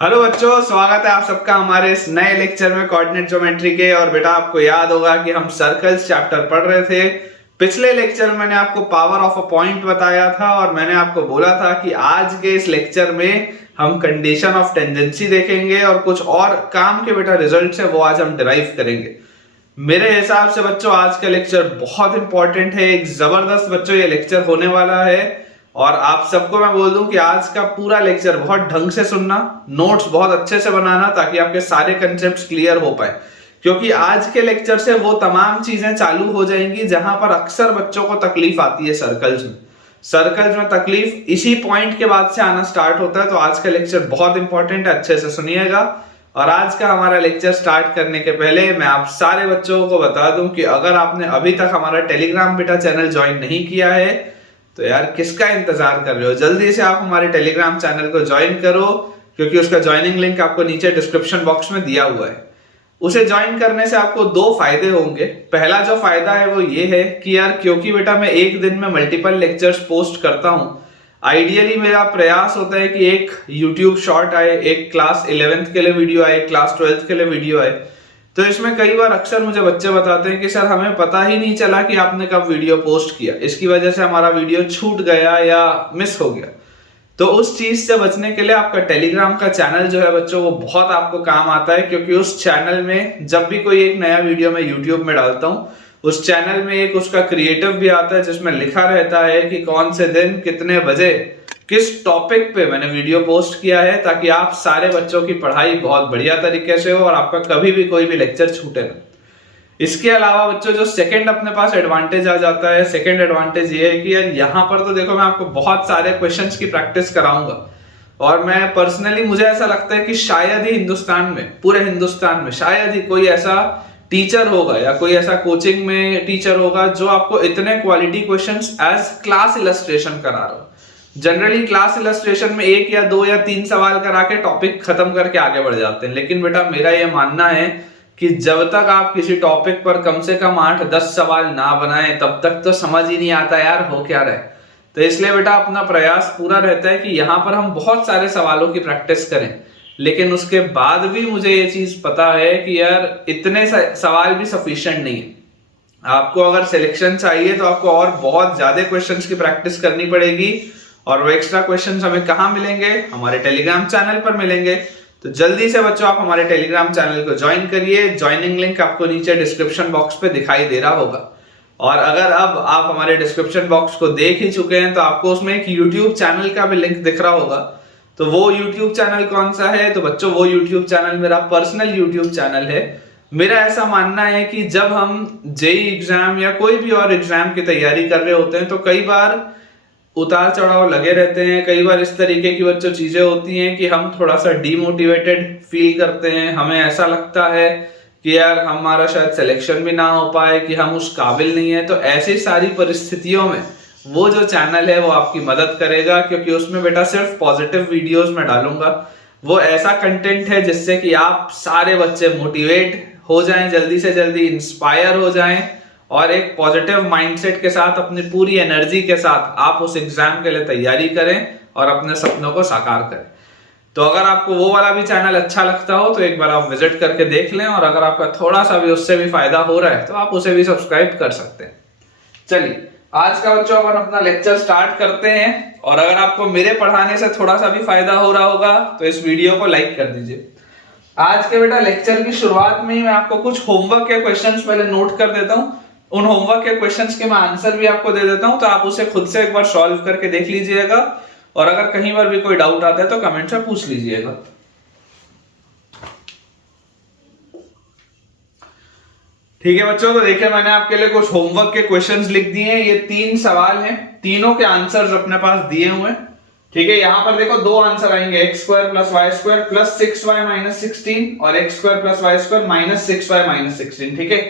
Hello बच्चों, स्वागत है आप सबका हमारे इस नए लेक्चर में कोऑर्डिनेट ज्योमेट्री के। और बेटा आपको याद होगा कि हम सर्कल्स चैप्टर पढ़ रहे थे। पिछले लेक्चर में मैंने आपको पावर ऑफ अ पॉइंट बताया था और मैंने आपको बोला था कि आज के इस लेक्चर में हम कंडीशन ऑफ टेंजेंसी देखेंगे और कुछ और काम के बेटा रिजल्ट्स है वो आज हम डिराइव करेंगे। मेरे हिसाब से बच्चों आज का लेक्चर बहुत इंपॉर्टेंट है, एक जबरदस्त बच्चों ये लेक्चर होने वाला है। और आप सबको मैं बोल दूं कि आज का पूरा लेक्चर बहुत ढंग से सुनना, नोट्स बहुत अच्छे से बनाना ताकि आपके सारे कंसेप्ट्स क्लियर हो पाए। क्योंकि आज के लेक्चर से वो तमाम चीजें चालू हो जाएंगी जहां पर अक्सर बच्चों को तकलीफ आती है सर्कल्स में तकलीफ इसी पॉइंट के बाद से आना स्टार्ट होता है। तो आज का लेक्चर बहुत इंपॉर्टेंट है, अच्छे से सुनिएगा। और आज का हमारा लेक्चर स्टार्ट करने के पहले मैं आप सारे बच्चों को बता दूं कि अगर आपने अभी तक हमारा टेलीग्राम बेटा चैनल ज्वाइन नहीं किया है तो यार किसका इंतजार कर रहे हो, जल्दी से आप हमारे टेलीग्राम चैनल को ज्वाइन करो, क्योंकि उसका ज्वाइनिंग लिंक आपको नीचे डिस्क्रिप्शन बॉक्स में दिया हुआ है। उसे ज्वाइन करने से आपको दो फायदे होंगे। पहला जो फायदा है वो ये है कि यार क्योंकि बेटा मैं एक दिन में मल्टीपल लेक्चर्स पोस्ट करता हूं, आइडियली मेरा प्रयास होता है कि एक YouTube शॉर्ट आए, एक क्लास 11th के लिए वीडियो आए, क्लास 12th के लिए वीडियो आए। तो इसमें कई बार अक्सर मुझे बच्चे बताते हैं कि सर हमें पता ही नहीं चला कि आपने कब वीडियो पोस्ट किया, इसकी वजह से हमारा वीडियो छूट गया या मिस हो गया। तो उस चीज से बचने के लिए आपका टेलीग्राम का चैनल जो है बच्चों वो बहुत आपको काम आता है। क्योंकि उस चैनल में जब भी कोई एक नया वीडियो मैं यूट्यूब में डालता हूँ, उस चैनल में एक उसका क्रिएटिव भी आता है जिसमें लिखा रहता है कि कौन से दिन कितने बजे किस टॉपिक पे मैंने वीडियो पोस्ट किया है, ताकि आप सारे बच्चों की पढ़ाई बहुत बढ़िया तरीके से हो और आपका कभी भी कोई भी लेक्चर छूटे ना। इसके अलावा बच्चों जो सेकंड अपने पास एडवांटेज आ जाता है, सेकंड एडवांटेज ये है कि यार यहाँ पर तो देखो मैं आपको बहुत सारे क्वेश्चंस की प्रैक्टिस कराऊंगा। और मैं पर्सनली मुझे ऐसा लगता है कि शायद ही हिंदुस्तान में, पूरे हिंदुस्तान में शायद ही कोई ऐसा टीचर होगा या कोई ऐसा कोचिंग में टीचर होगा जो आपको इतने quality questions as class illustration करा रहा हो। जनरली क्लास इलस्ट्रेशन में एक या दो या तीन सवाल करा के टॉपिक खत्म करके आगे बढ़ जाते हैं, लेकिन बेटा मेरा ये मानना है कि जब तक आप किसी टॉपिक पर कम से कम 8-10 सवाल ना बनाएं तब तक तो समझ ही नहीं आता यार हो क्या रहा है। तो इसलिए बेटा अपना प्रयास पूरा रहता है कि यहाँ पर हम बहुत सारे सवालों की प्रैक्टिस करें, लेकिन उसके बाद भी मुझे ये चीज पता है कि यार इतने सवाल भी सफिशिएंट नहीं है। आपको अगर सिलेक्शन चाहिए तो आपको और बहुत ज्यादा क्वेश्चंस की प्रैक्टिस करनी पड़ेगी। और वो एक्स्ट्रा क्वेश्चंस हमें कहाँ मिलेंगे? हमारे टेलीग्राम चैनल पर मिलेंगे। तो जल्दी से बच्चों आप हमारे टेलीग्राम चैनल को ज्वाइन करिए। ज्वाइनिंग लिंक आपको नीचे डिस्क्रिप्शन बॉक्स पे दिखाई दे रहा होगा। और अगर अब आप हमारे डिस्क्रिप्शन बॉक्स को देख ही चुके हैं तो आपको उसमें एक यूट्यूब चैनल का भी लिंक दिख रहा होगा। तो वो यूट्यूब चैनल कौन सा है? तो बच्चों वो यूट्यूब चैनल मेरा पर्सनल यूट्यूब चैनल है। मेरा ऐसा मानना है कि जब हम जेई एग्जाम या कोई भी और एग्जाम की तैयारी कर रहे होते हैं तो कई बार उतार चढ़ाव लगे रहते हैं। कई बार इस तरीके की बच्चों चीजें होती हैं कि हम थोड़ा सा डीमोटिवेटेड फील करते हैं, हमें ऐसा लगता है कि यार हमारा शायद सिलेक्शन भी ना हो पाए, कि हम उस काबिल नहीं है। तो ऐसी सारी परिस्थितियों में वो जो चैनल है वो आपकी मदद करेगा, क्योंकि उसमें बेटा सिर्फ पॉजिटिव वीडियोस में डालूंगा। वो ऐसा कंटेंट है जिससे कि आप सारे बच्चे मोटिवेट हो जाएं, जल्दी से जल्दी इंस्पायर हो जाएं और एक पॉजिटिव माइंडसेट के साथ अपनी पूरी एनर्जी के साथ आप उस एग्जाम के लिए तैयारी करें और अपने सपनों को साकार करें। तो अगर आपको वो वाला भी चैनल अच्छा लगता हो तो एक बार आप विजिट करके देख लें, और अगर आपका थोड़ा सा भी उससे भी फायदा हो रहा है तो आप उसे भी सब्सक्राइब कर सकते हैं। चलिए आज का बच्चों अपन अपना लेक्चर स्टार्ट करते हैं। और अगर आपको मेरे पढ़ाने से थोड़ा सा भी फायदा हो रहा होगा तो इस वीडियो को लाइक कर दीजिए। आज के बेटा लेक्चर की शुरुआत में ही मैं आपको कुछ होमवर्क के क्वेश्चंस पहले नोट कर देता हूं। उन होमवर्क के क्वेश्चंस के मैं आंसर भी आपको दे देता हूं, तो आप उसे खुद से एक बार सॉल्व करके देख लीजिएगा। और अगर कहीं पर भी कोई डाउट आता है तो कमेंट में पूछ लीजिएगा। ठीक है बच्चों, तो देखिए मैंने आपके लिए कुछ होमवर्क के क्वेश्चंस लिख दिए हैं। ये 3 सवाल हैं, तीनों के आंसर्स अपने पास दिए हुए हैं। ठीक है, यहां पर देखो दो आंसर आएंगे, x square plus Y square plus 6y minus 16 और x square plus Y square minus 6y minus 16। ठीक है,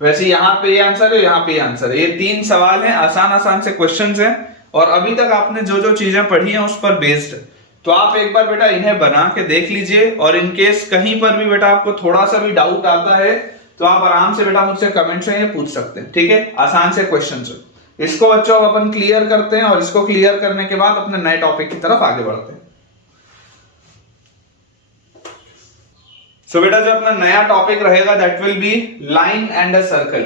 वैसे यहाँ पे ये आंसर है, यहाँ पे ये आंसर है। ये 3 सवाल हैं, आसान आसान से क्वेश्चंस हैं और अभी तक आपने जो जो चीजें पढ़ी हैं उस पर बेस्ड है। तो आप एक बार बेटा इन्हें बना के देख लीजिए। और इनकेस कहीं पर भी बेटा आपको थोड़ा सा भी डाउट आता है तो आप आराम से बेटा मुझसे कमेंट में पूछ सकते हैं। ठीक है, आसान से क्वेश्चन है। इसको बच्चों अब अपन क्लियर करते हैं और इसको क्लियर करने के बाद अपने नए टॉपिक की तरफ आगे बढ़ते हैं। सो बेटा जो अपना नया टॉपिक रहेगा that will B line and a circle.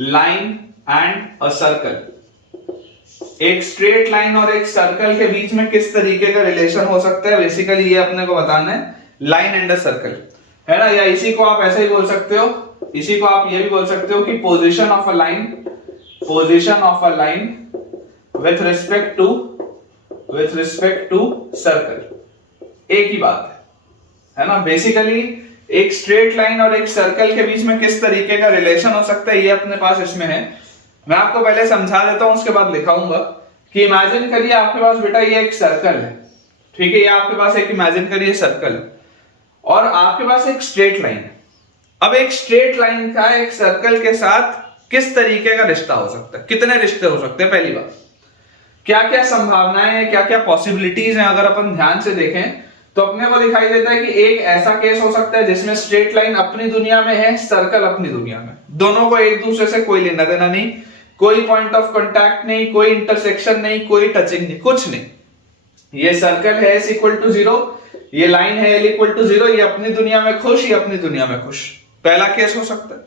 Line and a circle, एक स्ट्रेट लाइन और एक सर्कल के बीच में किस तरीके का रिलेशन हो सकता है, बेसिकली ये अपने को बताना है, लाइन एंड अ सर्कल, है ना। या इसी को आप ऐसे ही बोल सकते हो, इसी को आप ये भी बोल सकते हो कि position of a line, position of a line with respect to circle, एक ही बात है ना। बेसिकली एक स्ट्रेट लाइन और एक सर्कल के बीच में किस तरीके का रिलेशन हो सकता है ये अपने पास इसमें है। मैं आपको पहले समझा देता हूं, उसके बाद लिखाऊंगा कि इमेजिन करिए आपके पास बेटा ये एक सर्कल है, ठीक है, ये आपके पास एक इमेजिन करिए सर्कल है और आपके पास एक स्ट्रेट लाइन है। अब एक स्ट्रेट लाइन का एक सर्कल के साथ किस तरीके का रिश्ता हो सकता है, कितने रिश्ते हो सकते हैं, पहली बात क्या क्या संभावनाएं हैं, क्या क्या पॉसिबिलिटीज हैं, अगर अपन ध्यान से देखें तो अपने को दिखाई देता है कि एक ऐसा केस हो सकता है जिसमें स्ट्रेट लाइन अपनी दुनिया में है, सर्कल अपनी दुनिया में, दोनों को एक दूसरे से कोई लेना देना नहीं, कोई पॉइंट ऑफ कांटेक्ट नहीं, कोई इंटरसेक्शन नहीं, कोई टचिंग नहीं, कुछ नहीं। ये सर्कल है s इक्वल टू 0, ये लाइन है l इक्वल टू 0, ये अपनी दुनिया में खुश, ये अपनी दुनिया में खुश, पहला केस हो सकता है।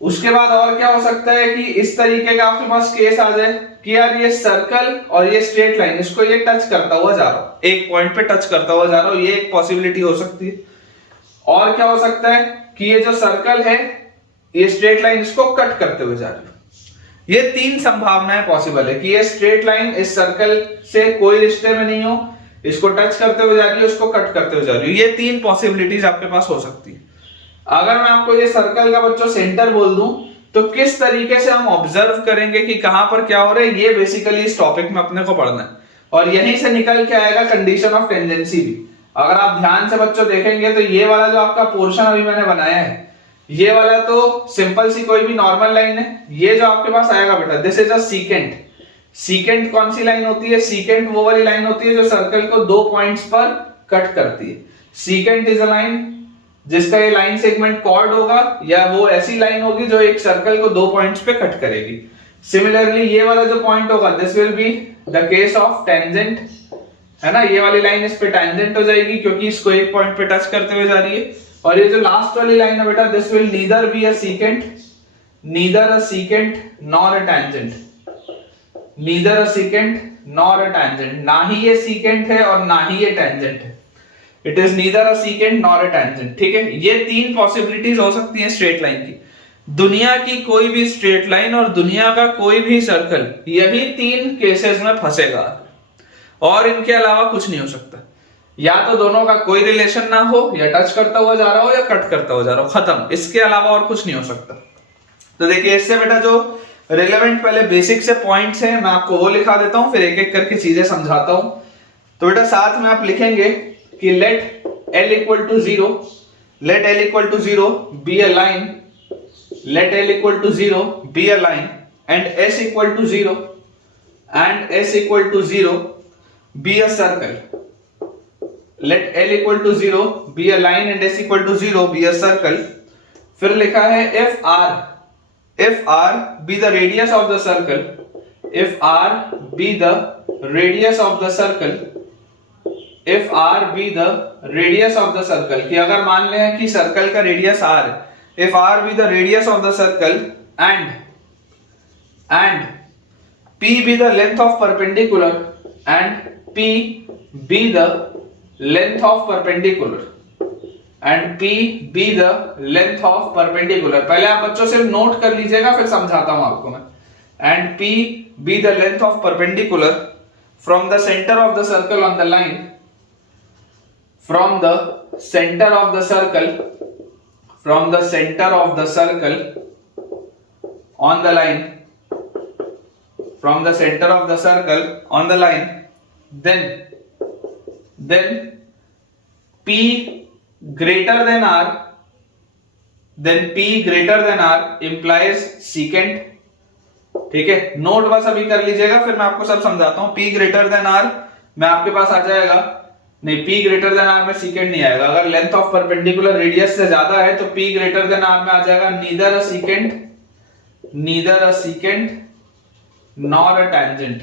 उसके बाद और क्या हो सकता है कि इस तरीके का आपके पास केस आ जाए कि यार ये सर्कल और ये स्ट्रेट लाइन, इसको ये टच करता हुआ जा रहा हूं, एक पॉइंट पे टच करता हुआ जा रहा हूं, ये एक पॉसिबिलिटी हो सकती है। और क्या हो सकता है कि ये जो सर्कल है ये स्ट्रेट लाइन इसको कट करते हुए जा रही है। ये तीन संभावनाएं पॉसिबल है कि ये स्ट्रेट लाइन इस सर्कल से कोई रिश्ते में नहीं हो, इसको टच करते हुए जा रही है, इसको कट करते हुए जा रही है। ये तीन पॉसिबिलिटीज आपके पास हो सकती है। अगर मैं आपको ये सर्कल का बच्चों सेंटर बोल दूं तो किस तरीके से हम ऑब्जर्व करेंगे कि कहां पर क्या हो रहा है, ये बेसिकली इस टॉपिक में अपने को पढ़ना है और यहीं से निकल के आएगा कंडीशन ऑफ टेंजेंसी भी। अगर आप ध्यान से बच्चों देखेंगे तो ये वाला जो आपका पोर्शन अभी मैंने बनाया है, ये वाला तो सिंपल सी कोई भी नॉर्मल लाइन है। ये जो आपके पास आएगा बेटा this is a secant. Secant कौन सी लाइन होती है, सीकेंट वो वाली लाइन होती है जो सर्कल को दो पॉइंट्स पर कट करती है। सीकेंट इज अ लाइन जिसका ये लाइन सेगमेंट कॉर्ड होगा, या वो ऐसी लाइन होगी जो एक सर्कल को दो पॉइंट्स पे कट करेगी। सिमिलरली ये वाला जो पॉइंट होगा this will be the case of tangent, है ना। ये वाली लाइन इस पे टेंजेंट हो जाएगी क्योंकि इसको एक पॉइंट पे टच करते हुए जा रही है। और ये जो लास्ट वाली लाइन है बेटा this will neither be a secant, neither a secant nor a tangent, neither a secant nor a tangent, ना ही ये सीकेंट है और ना ही ये टेंजेंट है। It is neither a secant nor a tangent, ठीक है। ये तीन पॉसिबिलिटीज हो सकती हैं स्ट्रेट लाइन की। दुनिया की कोई भी स्ट्रेट लाइन और दुनिया का कोई भी सर्कल, यही तीन केसेस में फंसेगा और इनके अलावा कुछ नहीं हो सकता। या तो दोनों का कोई रिलेशन ना हो, या टच करता हुआ जा रहा हो, या कट करता हुआ जा रहा हो, खत्म, इसके अलावा और कुछ नहीं हो सकता। तो देखिए इससे बेटा जो रिलेवेंट पहले बेसिक से पॉइंट्स हैं मैं आपको वो लिखा देता हूं, फिर एक एक करके चीजें समझाता हूं। तो बेटा साथ में आप लिखेंगे कि let L equal to 0, let L equal to 0 be a line, let L equal to 0 be a line and S equal to 0 and S equal to 0 be a circle. Let L equal to 0 be a line and S equal to 0 be a circle। फिर लिखा है if R be the radius of the circle, if R be the radius of the circle, if R be the radius of the circle, कि अगर मान लें कि circle का radius R है, if R be the radius of the circle and P be the length of perpendicular and P be the length of perpendicular and P be the length of perpendicular। पहले आप बच्चों सिर्फ note कर लीजिएगा फिर समझाता हूं आपको मैं। and P be the length of perpendicular from the center of the circle on the line, from the center of the circle, from the center of the circle on the line, from the center of the circle on the line, then P greater than R, then P greater than R implies secant, ठीक है। Note बस अभी कर लीजिएगा फिर मैं आपको सब समझाता हूं। P greater than R में आपके पास आ जाएगा, नहीं P greater than R में secant नहीं आएगा। अगर लेंथ ऑफ परपेंडिकुलर रेडियस से ज्यादा है तो P greater than R में आ जाएगा neither a secant nor a tangent,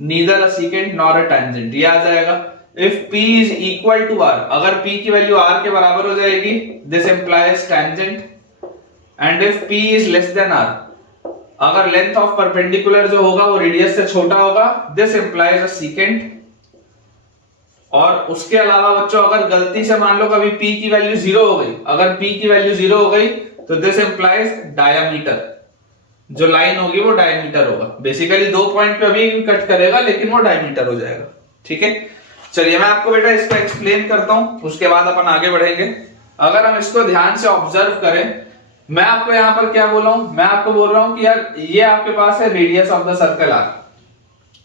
neither a secant nor a tangent, ये आ जाएगा। If P is equal to R, अगर P की वैल्यू R के बराबर हो जाएगी, this implies tangent, and if P is less than R, अगर लेंथ ऑफ परपेंडिकुलर जो होगा वो रेडियस से छोटा होगा, दिस इंप्लाइज अ सीकेंट। और उसके अलावा बच्चों अगर गलती से मान लो कभी P की वैल्यू 0 हो गई, अगर P की वैल्यू 0 हो गई तो दिस इंप्लाइज डायमीटर, जो लाइन होगी वो डायमीटर होगा। बेसिकली 2 पॉइंट पे अभी कट करेगा लेकिन वो डायमीटर हो जाएगा। ठीक है, चलिए मैं आपको बेटा इसको एक्सप्लेन करता हूं, उसके बाद अपन आगे बढ़ेंगे। अगर हम इसको ध्यान से ऑब्जर्व करें, मैं आपको यहाँ पर क्या बोल रहा हूं, मैं आपको बोल रहा हूं कि यार ये आपके पास है radius of the circle R.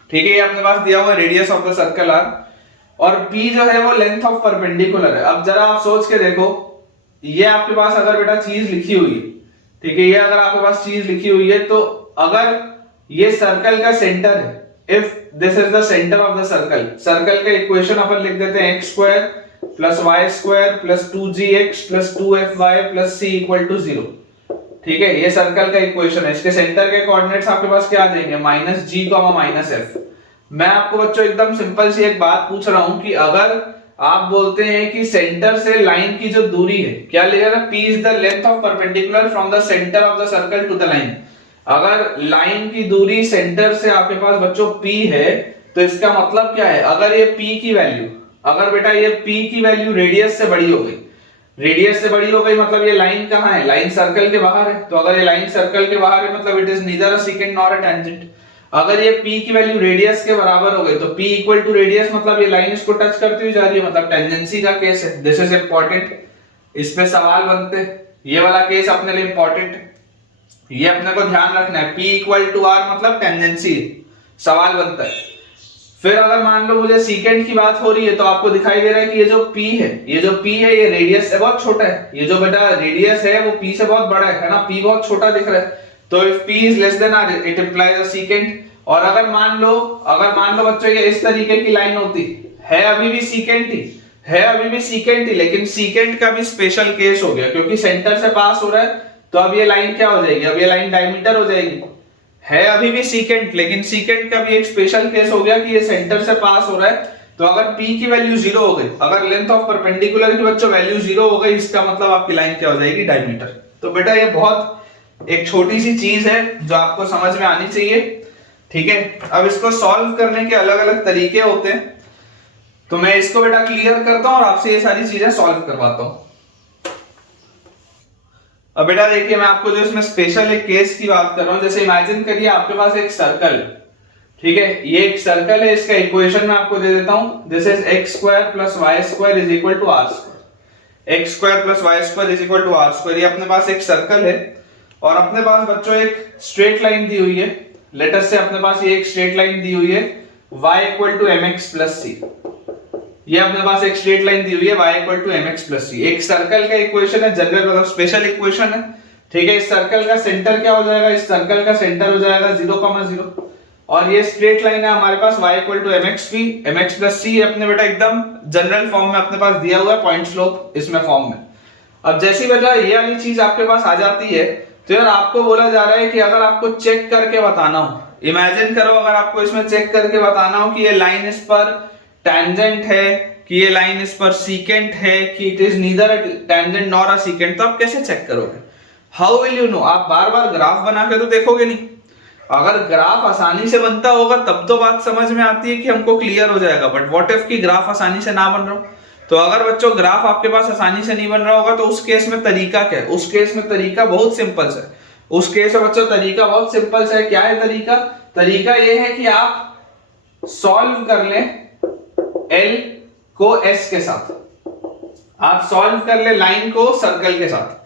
ठीक है, ये अपने पास दिया हुआ है radius of the circle R, और P जो है वो लेंथ ऑफ परपेंडिकुलर है। अब जरा आप सोच के देखो, ये आपके पास अगर बेटा चीज लिखी हुई है, ठीक है, ये अगर आपके पास चीज लिखी हुई है, तो अगर ये सर्कल का सेंटर है, if this is the centre of the circle, circle का इक्वेशन अपन लिख देते हैं x square plus Y square plus 2gx plus 2fy plus c equal to 0। ठीक है, ये सर्कल का इक्वेशन है। इसके सेंटर के कोऑर्डिनेट्स आपके पास क्या आ जाएंगे, -g, -f। मैं आपको बच्चों एकदम सिंपल सी एक बात पूछ रहा हूं कि अगर आप बोलते हैं कि सेंटर से लाइन की जो दूरी है, क्या लिखेगा, P is the length of perpendicular from the centre of the circle to the line. अगर लाइन की दूरी सेंटर से आपके पास बच्चों P है, तो इसका मतलब क्या है, अगर ये P की वैल्यू, अगर बेटा ये P की वैल्यू रेडियस से बड़ी हो गई, रेडियस से बड़ी हो गई मतलब ये लाइन कहां है, लाइन सर्कल के बाहर है। तो अगर ये लाइन सर्कल के बाहर है मतलब it is neither a second nor a tangent. अगर ये P की वैल्यू रेडियस के बराबर हो गई, तो P इक्वल टू रेडियस मतलब ये लाइन इसको टच करती हुई जा रही है, मतलब टेंजेंसी का केस है। दिस इज इंपॉर्टेंट, इस पे सवाल बनते हैं, ये वाला केस अपने लिए इंपॉर्टेंट है, ये अपने को ध्यान रखना है। P इक्वल टू R मतलब टेंजेंसी, सवाल बनता है। फिर अगर मान लो मुझे सीकेंट की बात हो रही है, तो आपको दिखाई दे रहा है कि ये जो P है, ये जो P है ये रेडियस से बहुत छोटा है, ये जो बेटा रेडियस है वो P से बहुत बड़ा है ना, P बहुत छोटा दिख रहा है। तो if P is less than R, it implies a secant। और अगर मान लो बच्चों ये इस तरीके की लाइन होती है, अभी भी सीकेंट ही है, अभी भी सीकेंट ही, लेकिन सीकेंट का भी स्पेशल केस हो गया, क्योंकि सेंटर से पास हो रहा है, तो अब ये लाइन क्या हो जाएगी, अब ये लाइन डायमीटर हो जाएगी। है अभी भी सीकेंट, लेकिन सीकेंट का भी एक स्पेशल केस हो गया कि ये सेंटर से पास हो रहा है। तो अगर P की वैल्यू 0 हो गई, अगर लेंथ ऑफ परपेंडिकुलर की बच्चों वैल्यू 0 हो गई, इसका मतलब आपकी लाइन क्या हो जाएगी, डायमीटर। तो बेटा ये बहुत एक छोटी सी चीज है जो आपको समझ में आनी चाहिए। ठीक है, अब इसको सॉल्व करने के अलग अलग तरीके होते हैं, तो मैं इसको बेटा क्लियर करता हूं और आपसे ये सारी चीजें सॉल्व करवाता हूं। अब बेटा देखिए, मैं आपको जो इसमें स्पेशल एक केस की बात कर रहा हूं, जैसे इमेजिन करिए आपके पास एक सर्कल, ठीक है, ये एक सर्कल है, इसका इक्वेशन मैं आपको दे देता हूं, this is x square plus Y square is equal to R square. x square plus Y square is equal to R square, ये अपने पास एक सर्कल है, और अपने पास बच्चों एक स्ट्रेट लाइन दी हुई है। लेट अस से अपने पास ये एक स्ट्रेट लाइन दी हुई है, y equal to mx plus c। ये अपने पास एक स्ट्रेट लाइन दी हुई है, y equal to mx plus c। एक सर्कल का इक्वेशन है, जनरल मतलब स्पेशल इक्वेशन है। ठीक है, इस सर्कल का सेंटर क्या हो जाएगा, इस सर्कल का सेंटर हो जाएगा 0,0, और ये स्ट्रेट लाइन है हमारे पास y equal to mx plus c अपने बेटा एकदम जनरल फॉर्म में अपने पास दिया हुआ है, पॉइंट स्लोप इसमें फॉर्म में। अब जैसी बेटा ये वाली चीज आपके पास आ जाती है, तो यार आपको बोला जा रहा है कि अगर आपको चेक करके बताना हो, इमेजिन करो अगर आपको इसमें चेक करके बताना हो कि ये लाइन इस पर टेंजेंट है, कि ये लाइन इस पर सीकेंट है, कि it is neither a tangent nor a secant, तो आप कैसे चेक करोगे, हाउ विल यू नो। आप बार बार ग्राफ बना के तो देखोगे नहीं। अगर ग्राफ आसानी से बनता होगा तब तो बात समझ में आती है कि हमको क्लियर हो जाएगा, बट व्हाट इफ की ग्राफ आसानी से ना बन रहा हो। तो अगर बच्चों ग्राफ आपके पास आसानी से नहीं बन रहा होगा, तो उस केस में तरीका क्या है, उस केस में तरीका बहुत सिंपल है। उस केस में बच्चों तरीका बहुत सिंपल है। क्या है तरीका, तरीका ये है कि आप सॉल्व कर लें L को S के साथ, आप सॉल्व कर ले लाइन को सर्कल के साथ।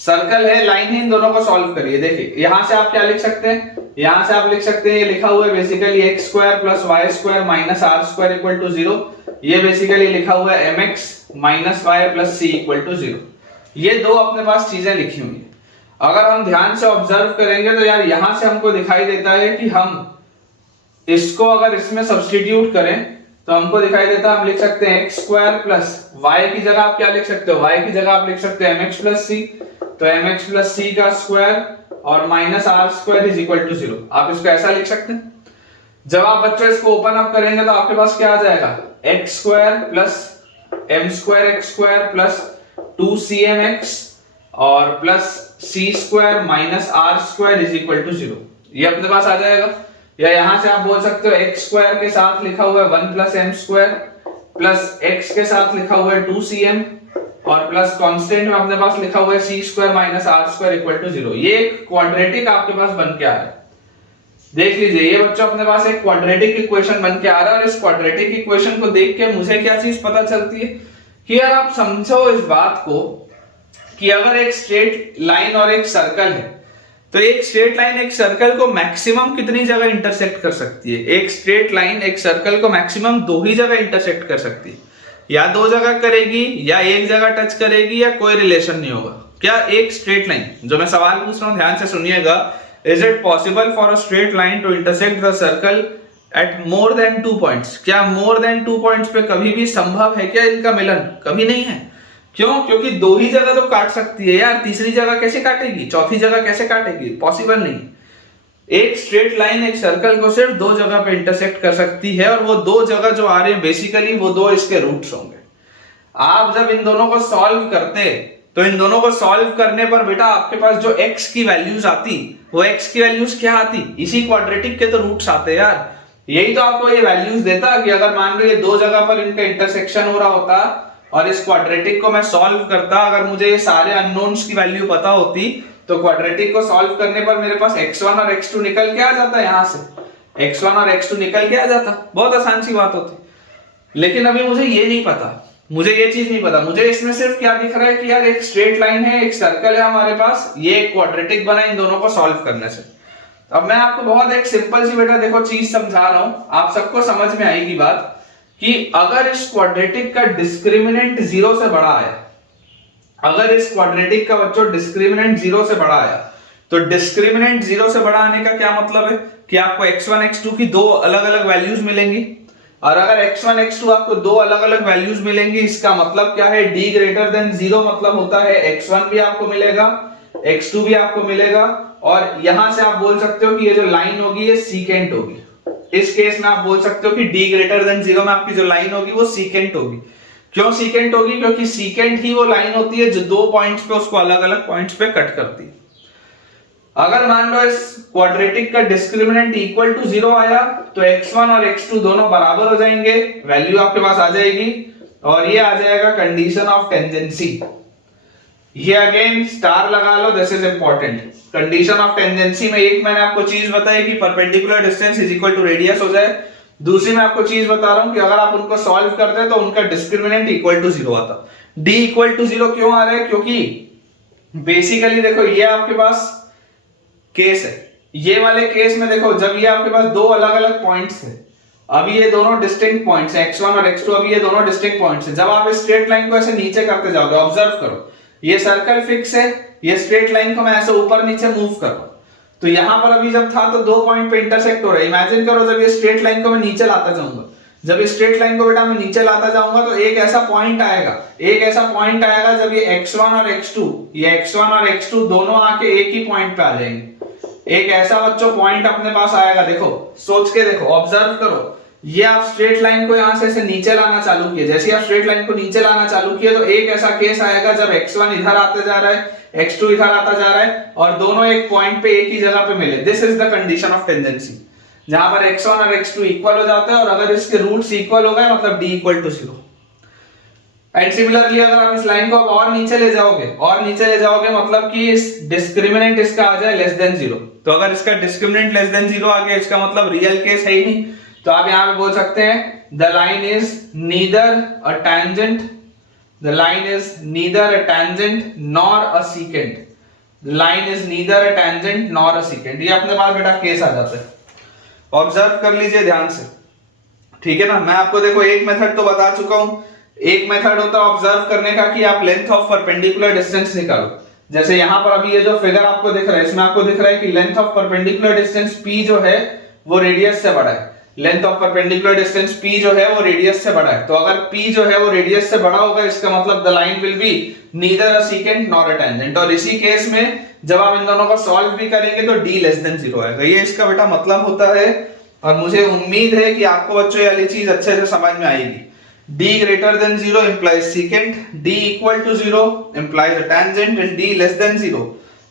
सर्कल है, लाइन है, इन दोनों को सॉल्व करिए। देखिए यहां से आप क्या लिख सकते हैं, यहां से आप लिख सकते हैं, ये लिखा हुआ है basically x square plus Y square minus R square equal to 0। ये बेसिकली लिखा हुआ है mx minus Y plus C equal to 0। ये दो अपने पास चीजें लिखी हुई है। अगर हम ध्यान से ऑब्जर्व करेंगे तो यार यहां से हमको दिखाई देता है कि हम इसको अगर इसमें सब्स्टिट्यूट करें तो हमको दिखाई देता है, हम लिख सकते हैं x स्क्वायर प्लस वाई की जगह आप क्या लिख सकते हो, y की जगह आप लिख सकते हैं mx प्लस सी। तो mx प्लस सी का स्क्वायर और minus R square is equal to 0, आप इसको ऐसा लिख सकते हैं। जब आप बच्चों इसको ओपन अप करेंगे तो आपके पास क्या आ जाएगा, X square plus M square X square plus 2cmx और plus C square minus R square is equal to 0, ये अपने पास आ जाएगा। या यहां से आप बोल सकते हो एक्स स्क्वायर के साथ लिखा हुआ है 1 plus M square plus X के साथ लिखा हुआ है 2cm और प्लस कांस्टेंट में अपने पास लिखा हुआ है C square minus R square equal to 0। ये क्वाड्रेटिक आपके पास बन के आ रहा है। देख लीजिए ये बच्चों अपने पास एक क्वाड्रेटिक इक्वेशन बन के आ रहा है और इस क्वाड्रेटिक इक्वेशन को देख के मुझे क्या चीज पता चलती है कि यार आप समझो इस बात को कि अगर एक स्ट्रेट लाइन और एक सर्कल है तो एक स्ट्रेट लाइन एक सर्कल को मैक्सिमम कितनी जगह इंटरसेक्ट कर सकती है। एक स्ट्रेट लाइन एक सर्कल को मैक्सिमम 2 ही जगह इंटरसेक्ट कर सकती है, या 2 जगह करेगी या 1 जगह टच करेगी या कोई रिलेशन नहीं होगा। क्या एक स्ट्रेट लाइन, जो मैं सवाल पूछ रहा हूं ध्यान से सुनिएगा, is it possible for a straight line to intersect the circle at more than 2 points? क्या मोर देन 2 पॉइंट्स पे कभी भी संभव है क्या इनका मिलन? कभी नहीं है। क्यों? क्योंकि 2 ही जगह तो काट सकती है यार, तीसरी जगह कैसे काटेगी, चौथी जगह कैसे काटेगी, पॉसिबल नहीं। एक स्ट्रेट लाइन एक सर्कल को सिर्फ 2 जगह पे इंटरसेक्ट कर सकती है और वो 2 जगह जो आ रहे हैं बेसिकली वो 2 इसके रूट्स होंगे। आप जब इन दोनों को सॉल्व करते तो इन दोनों को सॉल्व करने पर बेटा आपके पास जो x की वैल्यूज आती वो x की वैल्यूज क्या आती, इसी क्वाड्रेटिक के तो रूट्स आते यार। यही तो आपको ये वैल्यूज देता कि अगर मान लो ये 2 जगह पर इनका इंटरसेक्शन हो रहा होता और इस क्वाड्रेटिक को मैं सॉल्व करता, अगर मुझे ये सारे अननोन्स की वैल्यू पता होती तो क्वाड्रेटिक को सॉल्व करने पर मेरे पास x1 और x2 निकल के आ जाता, यहां से x1 और x2 निकल के आ जाता, बहुत आसान सी बात होती। लेकिन अभी मुझे ये नहीं पता, मुझे ये चीज नहीं पता, मुझे इसमें सिर्फ क्या दिख रहा है कि यार एक स्ट्रेट लाइन है एक सर्कल है हमारे पास, ये एक क्वाड्रेटिक बना इन दोनों को सॉल्व करने से। अब मैं आपको बहुत एक सिंपल सी बेटा देखो चीज समझा रहा हूं, आप सबको समझ में आएगी बात कि अगर इस क्वाड्रेटिक का डिस्क्रिमिनेंट 0 से बड़ा आया, अगर इस क्वाड्रेटिक का बच्चों डिस्क्रिमिनेंट 0 से बड़ा आया तो डिस्क्रिमिनेंट 0 से बड़ा आने का क्या मतलब है कि आपको x1 x2 की 2 अलग अलग वैल्यूज मिलेंगी। और अगर x1 x2 आपको 2 अलग अलग वैल्यूज मिलेंगी इसका मतलब क्या है, d ग्रेटर देन 0 मतलब होता है x1 भी आपको मिलेगा x2 भी आपको मिलेगा और यहां से आप बोल सकते हो कि ये जो लाइन होगी ये सीकेंट होगी। इस केस में आप बोल सकते हो कि d ग्रेटर देन 0 में आपकी जो लाइन होगी वो सीकेंट होगी। क्यों सीकेंट होगी? क्योंकि सीकेंट ही वो लाइन होती है जो 2 पॉइंट्स पे उसको अलग अलग पॉइंट्स पे कट करती है। अगर मान लो इस क्वाड्रेटिक का डिस्क्रिमिनेंट इक्वल टू 0 आया तो x1 और x2 दोनों बराबर हो जाएंगे, वैल्यू आपके पास आ जाएगी और ये आ जाएगा कंडीशन ऑफ टेंजेंसी। ये अगेन स्टार लगा लो, this is important. Condition of tangency में एक मैंने आपको चीज बताई कि perpendicular distance is equal to radius हो जाए, दूसरी में आपको चीज बता रहा हूं कि अगर आप उनको सॉल्व करते तो उनका डिस्क्रिमिनेंट इक्वल टू 0 आता। d इक्वल टू 0 क्यों आ रहा है? क्योंकि बेसिकली देखो ये आपके पास केस है, ये वाले केस में देखो जब ये आपके पास 2 अलग अलग पॉइंट्स है, अभी ये दोनों डिस्टिंक्ट पॉइंट्स हैं x1 और x2, अभी ये दोनों डिस्टिंक्ट पॉइंट्स हैं। जब आप इस स्ट्रेट लाइन को ऐसे नीचे करते जाओगे, ऑब्जर्व करो ये सर्कल फिक्स है, ये स्ट्रेट लाइन को मैं ऐसे ऊपर नीचे मूव कर रहा हूं तो यहां पर अभी जब था तो 2 पॉइंट पे इंटरसेक्ट हो रहा है। इमेजिन करो जब ये स्ट्रेट लाइन को मैं नीचे लाता जाऊंगा, जब इस स्ट्रेट लाइन को बेटा मैं नीचे लाता जाऊंगा तो एक ऐसा पॉइंट आएगा, एक ऐसा पॉइंट आएगा जब ये x1 और x2, ये x1 और x2 दोनों आके एक ही पॉइंट पे आ जाएंगे। एक ऐसा बच्चों पॉइंट अपने पास आएगा, देखो सोच के देखो, ऑब्जर्व करो, ये आप स्ट्रेट लाइन को यहां से ऐसे नीचे लाना चालू किए, जैसे आप स्ट्रेट लाइन को नीचे लाना चालू किए तो एक ऐसा केस आएगा जब x1 इधर आते जा रहा है, x2 इधर आता जा रहा है और दोनों एक पॉइंट पे एक ही जगह पे मिले। This is the condition of tangency, जहां पर x1 और x2 इक्वल हो जाते हैं और अगर इसके रूट्स इक्वल हो गए मतलब d equal to 0। And similarly अगर आप इस लाइन को अब और नीचे ले जाओगे, और नीचे ले जाओगे मतलब कि इस डिस्क्रिमिनेंट इसका आ जाए लेस देन 0, तो अगर इसका डिस्क्रिमिनेंट लेस देन 0 आ गया इसका मतलब रियल केस है ही नहीं, तो आप यहां पे बोल सकते हैं the line is neither a tangent, the line is neither a tangent nor a secant, the line is neither a tangent nor a secant. ये अपने पास बेटा केस आ जाता है, ऑब्जर्व कर लीजिए ध्यान से, ठीक है ना। मैं आपको देखो एक मेथड तो बता चुका हूं, एक मेथड होता है ऑब्जर्व करने का कि आप लेंथ ऑफ परपेंडिकुलर डिस्टेंस निकालो। जैसे यहां पर अभी ये जो फिगर आपको दिख रहा है इसमें आपको दिख रहा है कि length of perpendicular distance p जो है वो रेडियस से बड़ा है, length of perpendicular distance p जो है वो रेडियस से बड़ा है। तो अगर p जो है वो रेडियस से बड़ा होगा इसका मतलब the line will be neither a secant nor a tangent. और इसी केस में जब आप इन दोनों को सॉल्व भी करेंगे तो d लेस देन 0 आएगा। ये इसका बेटा मतलब होता है और मुझे उम्मीद है कि आपको बच्चों ये वाली चीज अच्छे से समझ में आएगी। d greater than 0 implies secant, d equal to 0 implies a tangent and d less than 0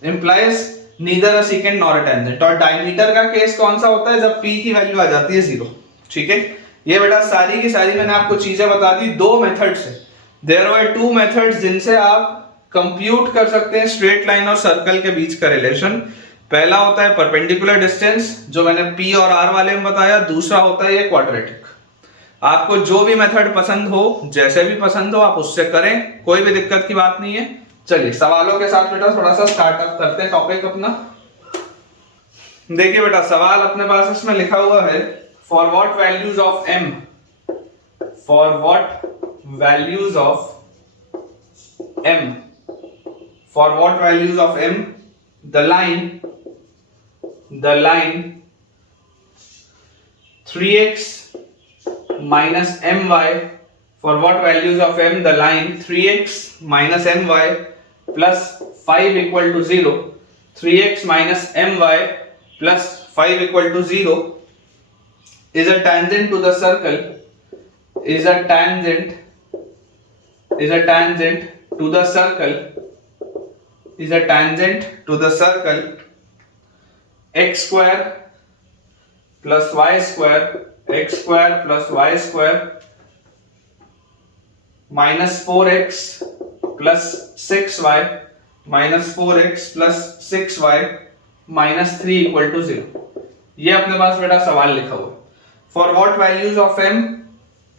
implies neither a secant nor a tangent। और डायमीटर का केस कौन सा होता है? जब p की वैल्यू आ जाती है 0। ठीक है, ये बेटा सारी की सारी मैंने आपको चीजें बता दी। दो मेथड से, देयर वर टू मेथड्स जिनसे आप कंप्यूट कर सकते हैं स्ट्रेट लाइन और सर्कल के बीच का रिलेशन। पहला होता है परपेंडिकुलर डिस्टेंस, जो मैंने p और r वाले में बताया। दूसरा होता है ये क्वाड्रेटिक। आपको जो भी मेथड पसंद हो, जैसे भी पसंद हो, आप उससे करें, कोई भी दिक्कत की बात नहीं है। चलिए सवालों के साथ बेटा थोड़ा सा स्टार्टअप करते हैं टॉपिक अपना। देखिए बेटा सवाल अपने पास इसमें लिखा हुआ है, for what values of m, for what values of m, for what values of m the line 3x minus my, for what values of m the line 3x minus my plus 5 equal to 0, 3x minus my plus 5 equal to 0 is a tangent to the circle, is a tangent to the circle, is a tangent to the circle x square plus y square, x square plus y square minus 4x plus 6y minus 4x plus 6y minus 3 equal to 0। ये अपने पास बेटा सवाल लिखा हुआ है। For what values of m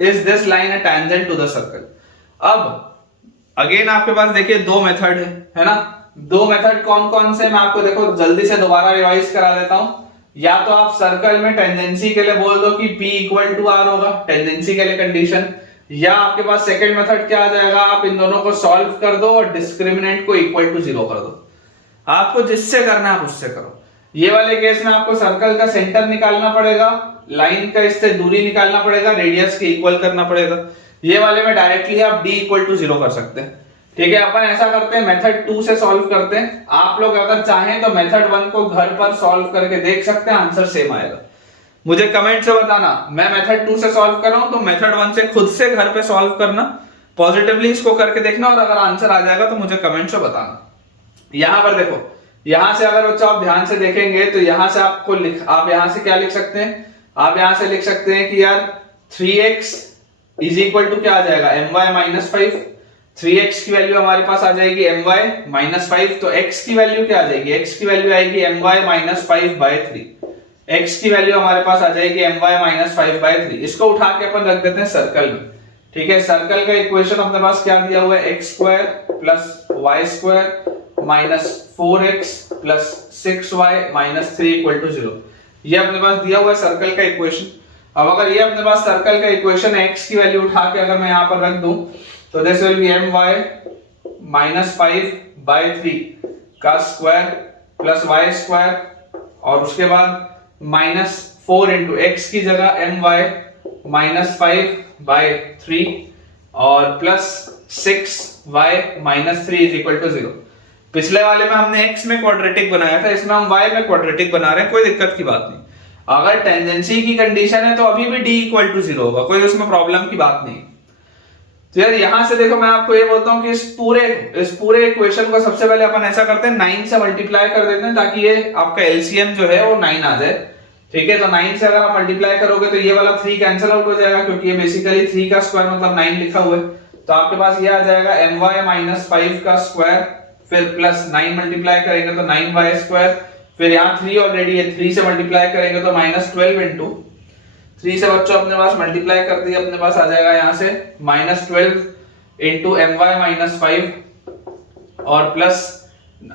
is this line a tangent to the circle। अब again आपके पास देखिए दो मेथड है ना। दो मेथड कौन कौन से, मैं आपको देखो जल्दी से दोबारा रिवाइज करा देता हूं। या तो आप सर्कल में टेंजेंसी के लिए बोल दो कि p इक्वल टू r होगा, टेंजेंसी के लिए कंडीशन। या आपके पास सेकंड मेथड क्या आ जाएगा, आप इन दोनों को सॉल्व कर दो और डिस्क्रिमिनेंट को इक्वल टू 0 कर दो। आपको जिससे करना है आप उससे करो। ये वाले केस में आपको सर्कल का सेंटर निकालना पड़ेगा, लाइन का इससे दूरी निकालना पड़ेगा, रेडियस के इक्वल करना पड़ेगा। ये वाले में डायरेक्टली आप d इक्वल टू 0 कर सकते हैं। ठीक है, अपन ऐसा करते हैं मेथड 2 से सॉल्व करते हैं। आप लोग अगर चाहें तो मेथड 1 को घर पर सॉल्व करके देख सकते हैं, आंसर सेम आएगा। मुझे कमेंट से बताना, मैं मेथड 2 से सॉल्व कर रहा हूं तो मेथड 1 से खुद से घर पे सॉल्व करना, पॉजिटिवली इसको करके देखना, और अगर आंसर आ जाएगा तो मुझे कमेंट से बताना। यहां पर देखो, यहां से अगर बच्चों आप ध्यान से देखेंगे तो यहां से आपको आप यहां से क्या लिख सकते हैं, आप यहां से लिख सकते हैं कि यार 3x इज इक्वल टू क्या आ जाएगा, my माइनस 5। 3x की वैल्यू हमारे पास आ जाएगी my माइनस 5, तो x की वैल्यू क्या आ जाएगी, x की वैल्यू आएगी my माइनस 5 बाय 3। x की वैल्यू हमारे पास आ जाएगी my माइनस 5 बाय 3। इसको उठा के अपन रख देते हैं सर्कल में। ठीक है, सर्कल का इक्वेशन अपने पास क्या दिया हुआ है, x square plus y square minus 4x plus 6y minus 3 equal to 0। ये अपने पास दिया हुआ है सर्कल का इक्वेशन। अब अगर ये अपने पास सर्कल का इक्वेशन है, x की वैल्यू उठा के अगर मैं यहाँ पर रख दूं तो this will be my minus 5 by 3 का स्क्वायर प्लस y स्क्वायर, और उसके बाद माइनस 4 इंटू x की जगह my माइनस 5 बाय 3 और plus 6y minus 3 is equal to 0। पिछले वाले में हमने x में क्वाड्रेटिक बनाया था, इसमें हम y में क्वाड्रेटिक बना रहे हैं, कोई दिक्कत की बात नहीं। अगर टेंजेंसी की कंडीशन है तो अभी भी d इक्वल टू 0 होगा, कोई उसमें प्रॉब्लम की बात नहीं। तो यार यहां से देखो, मैं आपको ये बोलता हूं कि इस पूरे इक्वेशन को सबसे पहले अपन ऐसा करते हैं 9 से मल्टीप्लाई कर देते हैं, ताकि ये आपका एलसीएम जो है वो 9 आ जाए। ठीक है, तो 9 से अगर आप मल्टीप्लाई करोगे तो ये वाला 3 कैंसिल आउट हो जाएगा, क्योंकि ये बेसिकली 3 का स्क्वायर मतलब 9 लिखा हुआ है। तो आपके पास ये आ जाएगा my माइनस 5 का स्क्वायर, फिर प्लस 9 मल्टीप्लाई करेंगे तो 9y स्क्वायर, फिर यहाँ 3 ऑलरेडी है, 3 से मल्टीप्लाई करेंगे तो माइनस 12 इंटू 3 से बच्चों अपने पास मल्टीप्लाई कर दिया, अपने पास आ जाएगा यहाँ से माइनस 12 इंटू my माइनस 5 और प्लस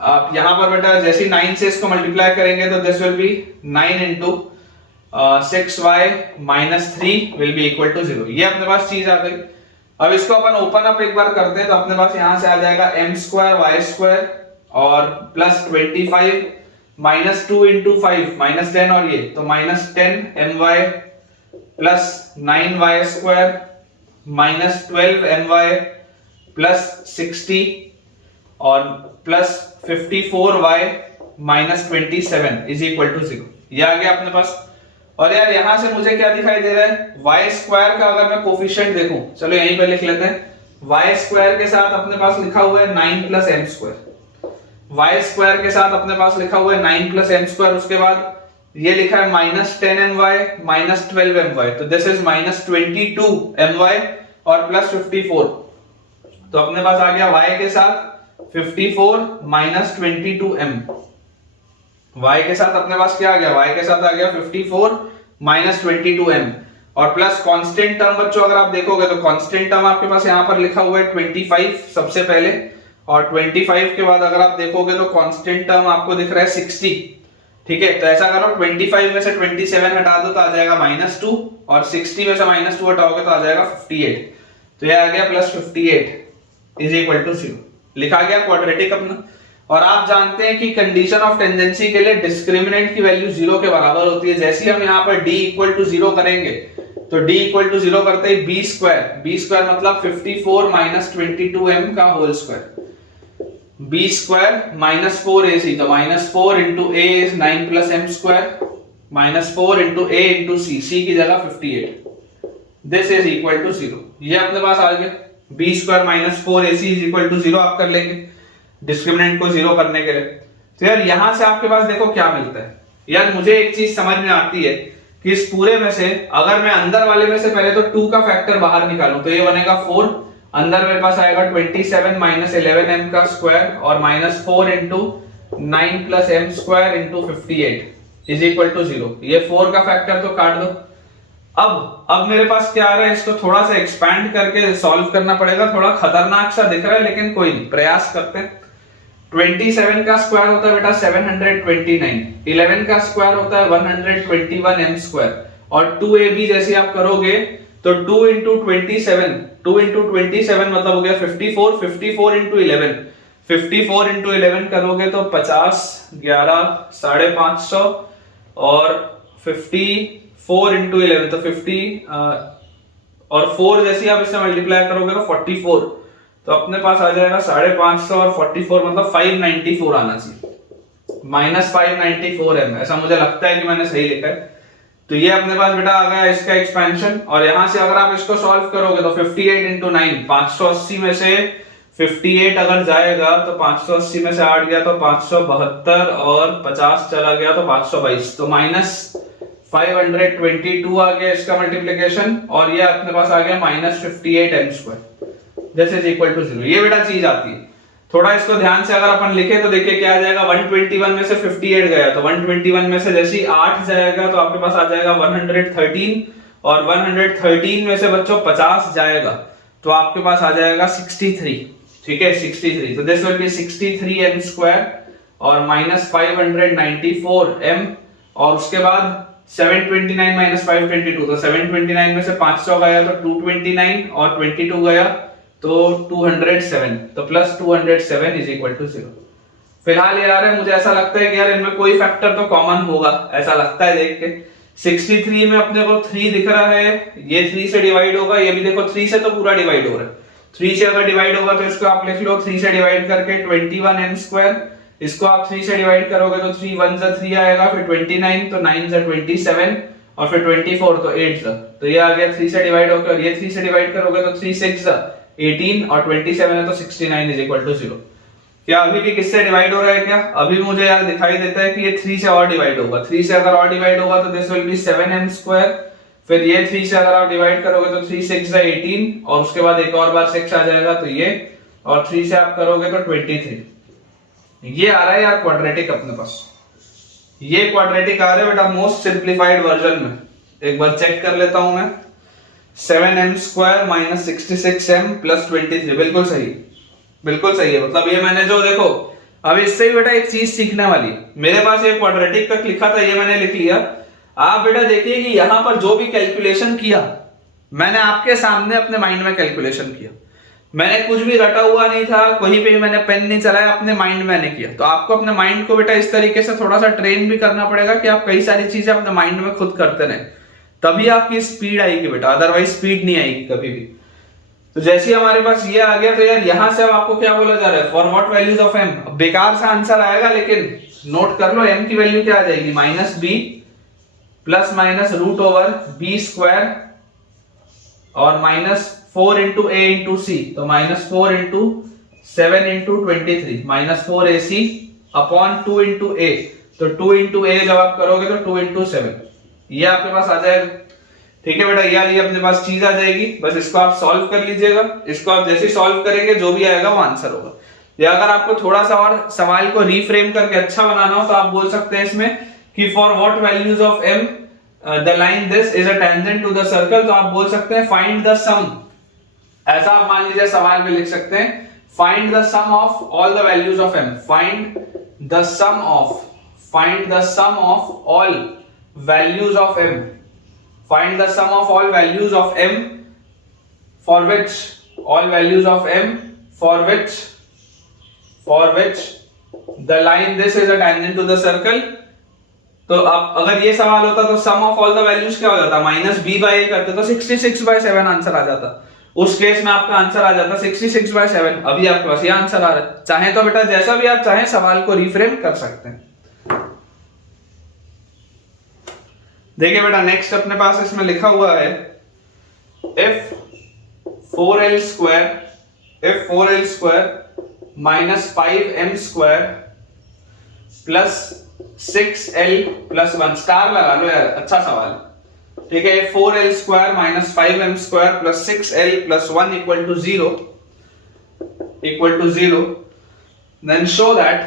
आप यहाँ पर बेटा जैसे 9 से इसको मल्टीप्लाई करेंगे तो this will be 9 into 6y minus 3 will be equal to 0। ये अपने पास चीज आ गई। अब इसको अपन ओपन अप एक बार करते हैं तो अपने पास यहाँ से आ जाएगा m स्क्वायर y स्क्वायर और प्लस 25 माइनस 2 इंटू 5 माइनस 10 और ये तो minus 10 my plus 9y square minus 12 my plus 60 और plus 54y minus 27 is equal to 0। ये आ गया अपने पास। और यार यहां से मुझे क्या दिखाई दे रहा है, वाई स्क्वायर का अगर मैं कोफिशिएंट देखूं, चलो यहीं पे लिख लेते हैं, वाई स्क्वायर के साथ अपने पास लिखा हुआ है 9 plus M square, Y square के साथ अपने पास लिखा हुआ है 9 प्लस एम स्क्वायर, उसके बाद ये लिखा है minus 10 M Y minus 12 M Y, तो this is minus 22 M Y और प्लस 54, तो अपने पास आ गया y के साथ 54 माइनस 22 m, y के साथ अपने पास क्या आ गया, y के साथ आ गया 54 माइनस 22 m और प्लस कांस्टेंट टर्म बच्चों अगर आप देखोगे तो कांस्टेंट टर्म आपके पास यहां पर लिखा हुआ है 25 सबसे पहले, और 25 के बाद अगर आप देखोगे तो कांस्टेंट टर्म आपको दिख रहा है 60, ठीक है। तो ऐसा करो 25 में से 27 हटा दो तो आ जाएगा -2 और 60 में से -2 हटाओगे तो आ जाएगा 58, तो ये आ गया प्लस 58 इज इक्वल टू 0, लिखा गया क्वाड्रेटिक अपना। और आप जानते हैं कि कंडीशन ऑफ टेंजेंसी के लिए डिस्क्रिमिनेंट की वैल्यू 0 के बराबर होती है। जैसे हम यहाँ पर d इक्वल टू 0 करेंगे तो d इक्वल टू 0 करते ही b स्क्वायर मतलब 54 माइनस 22m का whole square, b square minus 4ac, तो minus 4 into a is 9 plus m square minus 4 into a into c की जगह 58, दिस इज इक्वल टू 0। ये अपने पास आ गया b square minus 4ac is equal to 0 आप कर लेंगे डिस्क्रिमिनेंट को 0 करने के लिए। तो यार यहां से आपके पास देखो क्या मिलता है, यार मुझे एक चीज समझ में आती है कि इस पूरे में से अगर मैं अंदर वाले में से पहले तो 2 का फैक्टर बाहर निकालूं तो ये बनेगा 4, अंदर मेरे पास आएगा 27 माइनस 11m का स्क्वायर और minus 4 into 9 plus m square into 58 is equal to 0। ये 4 का फैक्टर तो काट दो। अब मेरे पास क्या आ रहा है, इसको थोड़ा सा एक्सपैंड करके सॉल्व करना पड़ेगा, थोड़ा खतरनाक सा दिख रहा है लेकिन कोई नहीं, प्रयास करते हैं। 27 का स्क्वायर होता है बेटा 729, 11 का स्क्वायर होता है 121 m स्क्वायर और 2ab जैसे आप करोगे तो 2 इंटू 27 मतलब हो गया 54, 54 इंटू 11, 54 इंटू 11 करोगे तो 50, 11, 550 और 54 इंटू 11 तो 50 और 4 जैसे आप इससे मल्टीप्लाई करोगे तो 44, तो अपने पास आ जाएगा 550 और 44 मतलब 594 आना चाहिए, माइनस 594m, ऐसा मुझे लगता है कि मैंने सही लिखा है। तो ये अपने पास बेटा आ गया इसका एक्सपेंशन, और यहां से अगर आप इसको सॉल्व करोगे तो 58 इंटू 9, 580 में से 58 अगर जाएगा तो 580 में से 8 गया तो 572 और 50 चला गया तो 522, तो माइनस 522 आ गया इसका मल्टीप्लिकेशन, और ये अपने पास आ गया minus 58m square, this is equal to 0। ये बेटा चीज आती है, थोड़ा इसको ध्यान से अगर अपन लिखे तो देखिए क्या आ जाएगा, 121 में से 58 गया तो 121 में से जैसे ही 8 जाएगा तो आपके पास आ जाएगा 113, और 113 में से बच्चों 50 जाएगा तो आपके पास आ जाएगा 63, ठीक है 63, तो this will B 63m square और माइनस 594m, और उसके बाद 729 माइनस 522, तो 729 में से 500 गया तो 229 और 22 गया तो 207, तो प्लस 207 इज इक्वल टू 0। फिलहाल ये आ रहा है, मुझे ऐसा लगता है कि यार इनमें कोई फैक्टर तो कॉमन होगा, ऐसा लगता है देख के। 63 में अपने को 3 दिख रहा है, ये 3 से डिवाइड होगा, ये भी देखो 3 से तो पूरा डिवाइड हो रहा है, 3 से अगर डिवाइड होगा तो इसको आप लिख लो 3 से डिवाइड करके 21m स्क्वायर, इसको आप 3 से डिवाइड करोगे तो 3 1 जा 3 आएगा, फिर 29 तो 9 जा 27 और फिर 24 तो 8 जा, तो ये आ गया 3 से डिवाइड होकर, और ये 3 से डिवाइड करोगे तो 3 6 जा 18 और 27 है तो 69 इज इक्वल टू 0। क्या अभी भी किससे डिवाइड हो रहा है, क्या अभी मुझे यार दिखाई देता है कि ये 3 से और डिवाइड होगा, 3 से अगर और डिवाइड होगा तो this will B 7m square, फिर ये 3 से अगर आप डिवाइड करोगे तो 3 6 जा 18 और उसके बाद एक और बार 6 आ जाएगा तो ये, और 3 से आप करोगे तो 23, ये आ रहा है यार क्वाड्रेटिक अपने पास, ये क्वाड्रेटिक आ रहा है बेटा मोस्ट सिंप्लीफाइड वर्जन में। एक बार चेक कर लेता हूं मैं, 7m square minus 66m plus 23, बिल्कुल सही, बिल्कुल सही है। मतलब ये मैंने जो देखो अब इससे भी बेटा एक चीज सीखने वाली, मेरे पास ये क्वाड्रेटिक तक लिखा था, ये मैंने लिख लिया। आप बेटा देखिए कि यहां पर जो भी कैलकुलेशन किया मैंने आपके सामने अपने माइंड में कैलकुलेशन किया, मैंने कुछ भी रटा हुआ नहीं था, कहीं पे भी मैंने पेन नहीं चलाया, अपने माइंड में मैंने किया। तो आपको अपने माइंड को बेटा इस तरीके से थोड़ा सा ट्रेन भी करना पड़ेगा कि आप कई सारी चीजें अपने माइंड में खुद करते रहे, तभी आपकी स्पीड आएगी बेटा, अदरवाइज स्पीड नहीं आएगी कभी भी। तो जैसे हमारे पास ये आ गया तो यार यहां से अब आपको क्या बोला जा रहा है, for what values of m, बेकार सा आंसर आएगा लेकिन नोट कर लो m की वैल्यू क्या आ जाएगी, -b plus minus root over B square और minus 4 into A into C, तो minus 4 into 7 into 23 minus 4 A C upon 2 into A, तो 2 इंटू ए जब आप करोगे तो 2 इंटू 7, ये आपके पास आ जाएगा। ठीक है बेटा, ये अपने पास चीज आ जाएगी, बस इसको आप सॉल्व कर लीजिएगा। इसको आप जैसे सॉल्व करेंगे जो भी आएगा वो आंसर होगा। या अगर आपको थोड़ा सा और सवाल को रीफ्रेम करके अच्छा बनाना हो तो आप बोल सकते हैं इसमें कि for what values of m the line this is a tangent to the circle, तो आप बोल सकते हैं फाइंड द सम, ऐसा आप मान लीजिए सवाल में लिख सकते हैं find the sum of all the values of m, find the sum of all values of m, find the sum of all values of m for which the line this is a tangent to the circle। तो अब अगर ये सवाल होता तो सम of all the values क्या हो जाता, माइनस बी बाई ए करते तो 66/7 आंसर आ जाता। उस केस में आपका आंसर आ जाता 66/7। अभी आपके पास ये आंसर आ रहा है। चाहे तो बेटा जैसा भी आप चाहें सवाल को रिफ्रेम कर सकते हैं। देखिए बेटा नेक्स्ट अपने पास इसमें लिखा हुआ है if 4l square minus 5m square plus 6l plus 1, star लगा लो यार, अच्छा सवाल। ठीक है, 4l square minus 5m square plus 6l plus 1 equal to 0, then show that,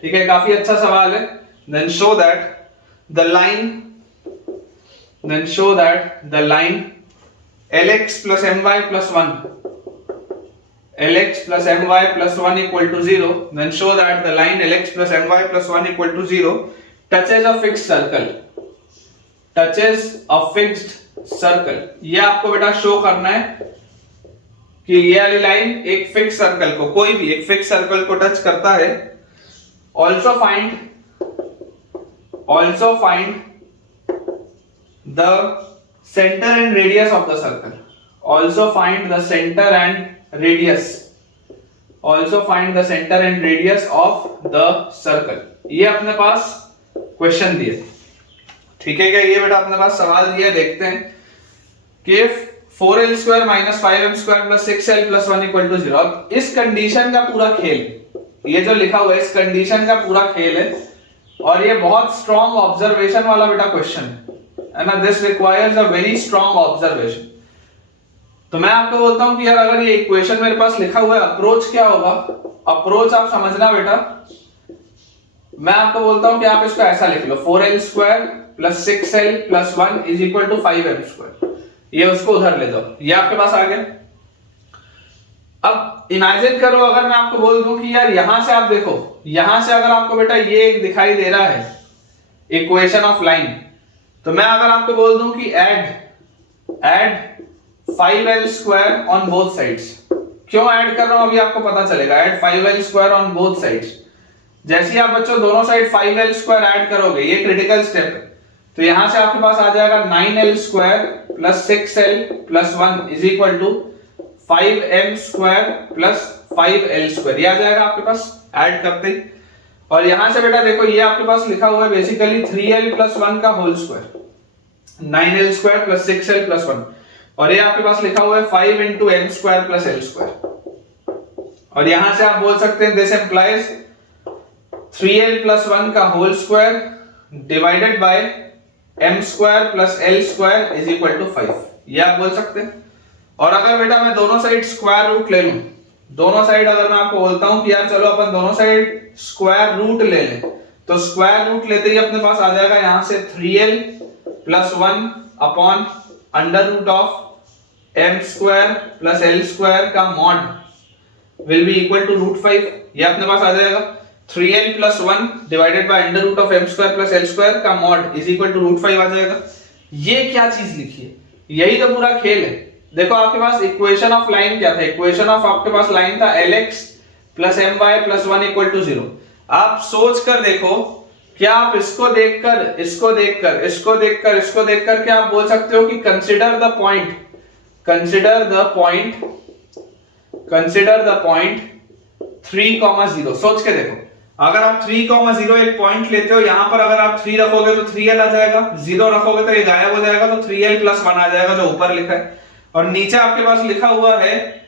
ठीक है, काफी अच्छा सवाल है। then show that the line lx plus my plus 1 equal to 0, then show that the line lx plus my plus 1 equal to 0 touches a fixed circle। ये आपको बेटा show करना है कि ये वाली लाइन एक फिक्स सर्कल को, कोई भी एक फिक्स सर्कल को टच करता है। Also find the center and radius of the circle। Also find the center and radius of the circle। ये अपने पास क्वेश्चन दिए। ठीक है क्या, ये बेटा अपने पास सवाल दिया, देखते हैं कि 4l square minus 5m square plus 6l plus 1 equal to 0। अब इस कंडीशन का पूरा खेल, ये जो लिखा हुआ है इस कंडीशन का पूरा खेल है, और ये बहुत स्ट्रॉन्ग ऑब्जर्वेशन वाला बेटा क्वेश्चन है ना। This requires a very strong observation. तो मैं आपको बोलता हूं कि यार अगर ये इक्वेशन मेरे पास लिखा हुआ है, अप्रोच क्या होगा, अप्रोच आप समझना बेटा। मैं आपको बोलता हूं कि आप इसको ऐसा लिख लो 4l square plus 6l plus 1 is equal to 5m square। ये उसको उधर ले जाओ, ये आपके पास आ गया। अब इमेजिन करो अगर मैं आपको बोल दूं कि यार यहां से आप देखो, यहां से अगर आपको बेटा ये एक दिखाई दे रहा है इक्वेशन ऑफ लाइन, तो मैं अगर आपको बोल दूं कि add 5l square on both sides. क्यों ऐड कर रहा हूं अभी आपको पता चलेगा। Add 5l square on both sides. जैसे ही आप बच्चों दोनों साइड 5l square ऐड करोगे, ये क्रिटिकल स्टेप है, तो यहां से आपके पास आ जाएगा 9l square plus 6l plus 1 is equal to 5m square plus 5l square। ये आ जाएगा आपके पास ऐड करते ही। और यहां से बेटा देखो ये आपके पास लिखा हुआ है बेसिकली 3l plus 1 का whole square, 9l square plus 6l plus 1, और ये आपके पास लिखा हुआ है 5 into m square plus l square। और यहां से आप बोल सकते हैं दिस implies 3l plus 1 का whole square divided by m square plus l square is equal to 5। ये आप बोल सकते हैं। और अगर बेटा मैं दोनों साइड स्क्वायर रूट ले लूं, दोनों साइड अगर मैं आपको बोलता हूं कि यार चलो अपन दोनों साइड स्क्वायर रूट ले लें, तो स्क्वायर रूट लेते ही अपने पास आ जाएगा यहां से 3l plus 1 upon under root of m square plus l square का mod will be equal to √5। ये अपने पास आ जाएगा 3l plus 1 divided by under root of m square plus l square का मॉड इज इक्वल टू √5 आ जाएगा। ये क्या चीज लिखी है, यही तो पूरा खेल है। देखो आपके पास इक्वेशन ऑफ लाइन क्या था, इक्वेशन ऑफ आपके पास लाइन था lx plus my plus 1 equal to 0। आप सोच कर देखो, क्या आप इसको देखकर क्या आप बोल सकते हो कि कंसीडर द पॉइंट 3, 0। सोच के देखो अगर आप 3,0 एक पॉइंट लेते हो, यहां पर अगर आप 3 रखोगे तो 3l आ जाएगा, 0 रखोगे तो ये गायब हो जाएगा, तो 3l+1 आ जाएगा जो ऊपर लिखा है। और नीचे आपके पास लिखा हुआ है,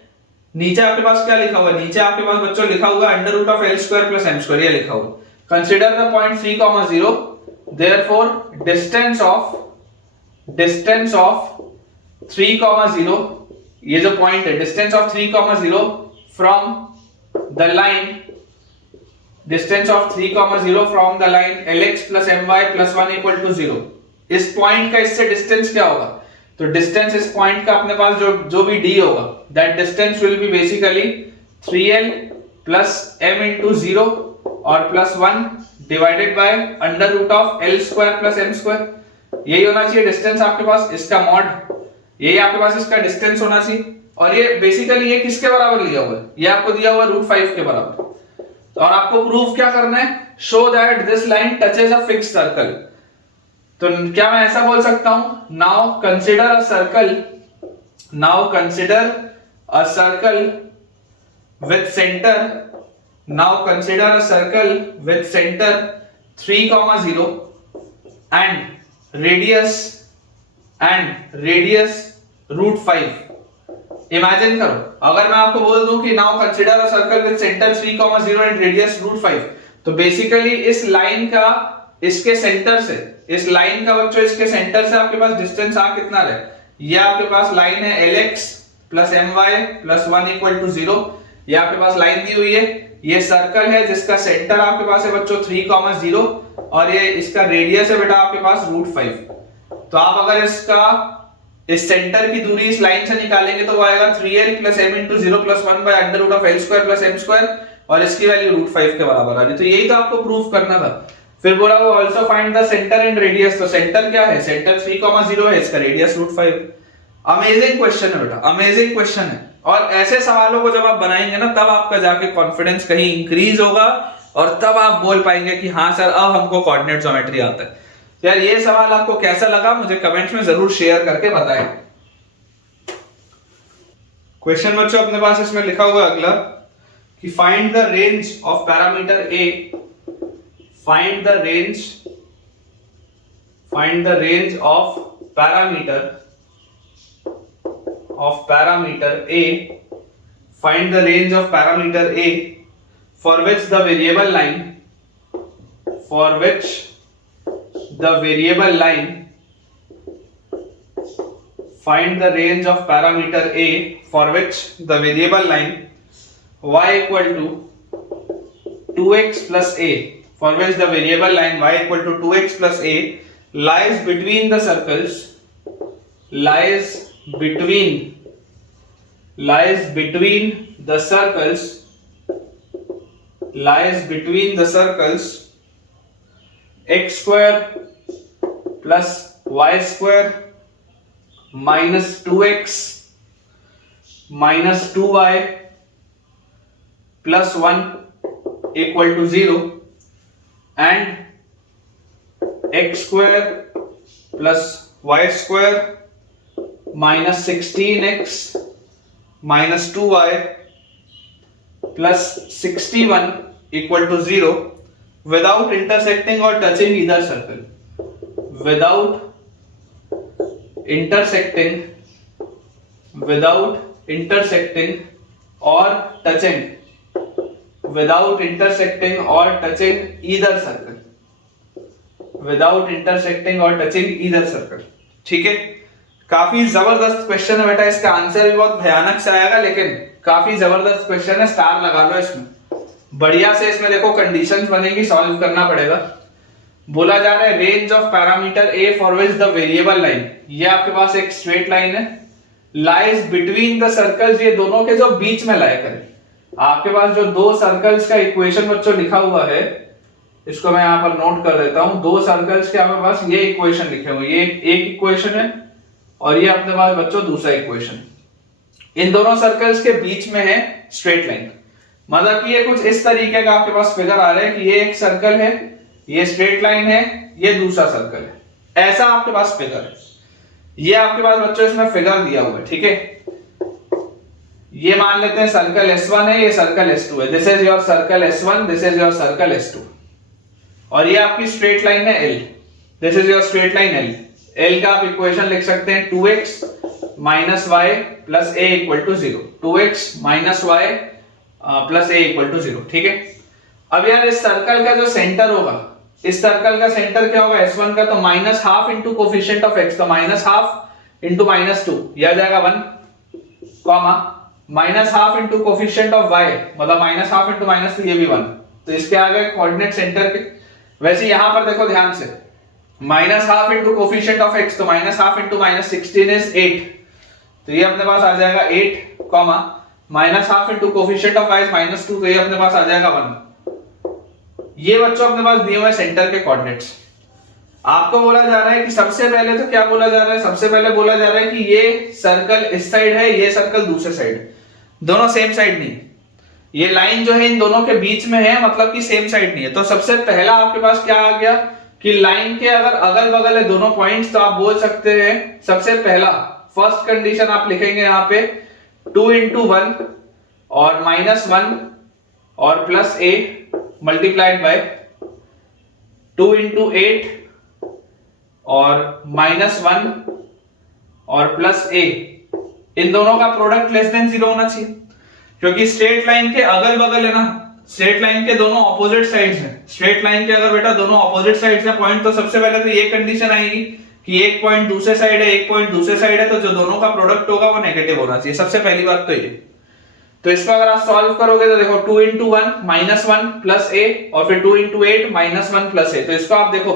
नीचे आपके पास क्या लिखा हुआ है, नीचे आपके पास बच्चों लिखा हुआ है √L² + m², ये लिखा हुआ। Consider the point 3,0, therefore distance of 3,0, ये जो पॉइंट है, distance of 3,0 from the line, distance of 3,0 from the line Lx + my + 1 = 0। इस पॉइंट का इससे डिस्टेंस क्या होगा, तो डिस्टेंस इस पॉइंट का अपने पास जो भी d होगा, that distance will be basically 3l + m × 0 और +1 डिवाइडेड बाय √L² + m²। यही होना चाहिए डिस्टेंस आपके पास, इसका मॉड, यही आपके पास इसका डिस्टेंस होना चाहिए। और ये बेसिकली ये किसके बराबर लिया हुआ है, ये आपको दिया हुआ है √5 के बराबर। और आपको प्रूफ क्या करना है, show that this line touches a fixed circle. तो क्या मैं ऐसा बोल सकता हूं, now consider a circle with centre 3,0 and radius √5। Imagine करो, अगर मैं आपको बोल दूं कि now consider a circle with centre 3,0 and radius √5, तो बेसिकली इस लाइन का इसके सेंटर से, इस लाइन का बच्चों इसके सेंटर से आपके पास डिस्टेंस आ कितना रहे, ये आपके पास लाइन है Lx + my + 1 = 0। ये आपके पास लाइन दी हुई है, ये सर्कल है जिसका सेंटर आपके पास है बच्चों 3,0 और ये इसका रेडियस है बेटा आपके पास √5। तो आप अगर इस सेंटर की दूरी इस लाइन से निकालेंगे तो वो आएगा 3l + m × 0 + 1 by √L² + m², और इसकी वैल्यू √5 के बराबर आ रही। तो यही तो आपको प्रूफ करना था। फिर बोला वो also find the centre and radius. तो सेंटर क्या है, सेंटर 3,0 है, इसका रेडियस √5। अमेजिंग क्वेश्चन है बेटा, अमेजिंग क्वेश्चन है। और ऐसे सवालों को जब आप बनाएंगे ना, तब आपका जाके कॉन्फिडेंस कहीं इंक्रीज होगा और तब आप बोल पाएंगे कि हाँ सर अब हमको कोऑर्डिनेट ज्योमेट्री आता है। यार ये सवाल आपको कैसा लगा मुझे कमेंट्स में जरूर शेयर करके बताएं। क्वेश्चन बच्चों अपने पास इसमें लिखा हुआ है अगला कि find the range of parameter A, find the range of parameter A, find the range of parameter A for which the variable line find the range of parameter A for which the variable line y equal to 2x plus a, for which the variable line y equal to 2x plus a lies between the circles, lies between the circles x square plus y square minus 2x minus 2y plus 1 equal to 0 and x square plus y square minus 16x minus 2y plus 61 equal to 0 without intersecting or touching either circle, without intersecting or touching either circle, ठीक है। काफी जबरदस्त question है बेटा, इसका answer भी बहुत भयानक से आएगा लेकिन काफी जबरदस्त क्वेश्चन है, स्टार लगा लो इसमें बढ़िया से। इसमें देखो कंडीशंस बनेगी, सॉल्व करना पड़ेगा। बोला जा रहा है range of parameter A for which the variable line, ये आपके पास एक स्ट्रेट लाइन है, लाइज बिटवीन द सर्कल्स, ये दोनों के जो बीच में लाया करे। आपके पास जो दो सर्कल्स का इक्वेशन बच्चों लिखा हुआ है, इसको मैं यहाँ पर नोट कर देता हूं। दो सर्कल्स के आपके पास ये इक्वेशन लिखे हुए, ये एक इक्वेशन है और ये अपने पास बच्चों दूसरा इक्वेशन। इन दोनों सर्कल्स के बीच में है स्ट्रेट लाइन, मतलब कि ये कुछ इस तरीके का आपके पास फिगर आ रहा है कि ये एक सर्कल है, ये स्ट्रेट लाइन है, ये दूसरा सर्कल है, ऐसा आपके पास फिगर है। ये आपके पास बच्चों इसमें फिगर दिया हुआ है, ठीक है। ये मान लेते हैं सर्कल S1 है, ये सर्कल S2 है। This is your circle S1, this is your circle S2 और ये आपकी स्ट्रेट लाइन है L। This is your straight line L। L का आप इक्वेशन लिख सकते हैं 2x minus y plus a equal to 0। 2x minus y plus a equal to 0। ठीक है। अब यार इस सर्कल का जो सेंटर होगा, इस सर्कल का सेंटर क्या होगा S1 का, तो minus half into coefficient of x, तो माइनस हाफ इंटू माइनस 2, यह आ जाएगा 1 comma minus half into coefficient of y, मतलब माइनस हाफ इंटू माइनस 2, ये भी 1। तो इसके आगे कोऑर्डिनेट सेंटर के। वैसे यहां पर देखो ध्यान से, minus half into coefficient of x, तो minus half into minus 16 is 8, तो ये अपने पास आ जाएगा 8 comma minus half into coefficient of y is minus 2, तो ये अपने पास आ जाएगा 1। ये बच्चों अपने पास दिए हुए सेंटर के कोऑर्डिनेट्स। आपको बोला जा रहा है कि सबसे पहले तो क्या बोला जा रहा है, सबसे पहले बोला जा रहा है कि ये सर्कल इस साइड है, ये सर्कल दूसरे साइड, दोनों सेम साइड नहीं। ये लाइन जो है इन दोनों के बीच में है, मतलब कि सेम साइड नहीं है। तो सबसे पहला आपके पास क्या आ गया कि लाइन के अगर अगल बगल है दोनों पॉइंट्स, तो आप बोल सकते हैं सबसे पहला फर्स्ट कंडीशन आप लिखेंगे यहाँ पे 2 into 1 और माइनस 1 और plus a multiplied by 2 into 8 और माइनस 1 और प्लस a, इन दोनों का प्रोडक्ट लेस देन 0 होना चाहिए, क्योंकि स्ट्रेट लाइन के अगल बगल है ना, स्ट्रेट लाइन के दोनों ऑपोजिट साइड्स हैं। स्ट्रेट लाइन के अगर बेटा दोनों ऑपोजिट साइड्स हैं पॉइंट, तो सबसे पहले तो ये कंडीशन आएगी कि एक पॉइंट दूसरे साइड है, एक पॉइंट दूसरे साइड है, तो जो दोनों का प्रोडक्ट होगा वो नेगेटिव होना चाहिए। सबसे पहली बात तो ये। तो इसको अगर आप सॉल्व करोगे तो देखो 2 into 1 माइनस 1 प्लस a और फिर 2 into 8 माइनस 1 प्लस a। तो इसको आप देखो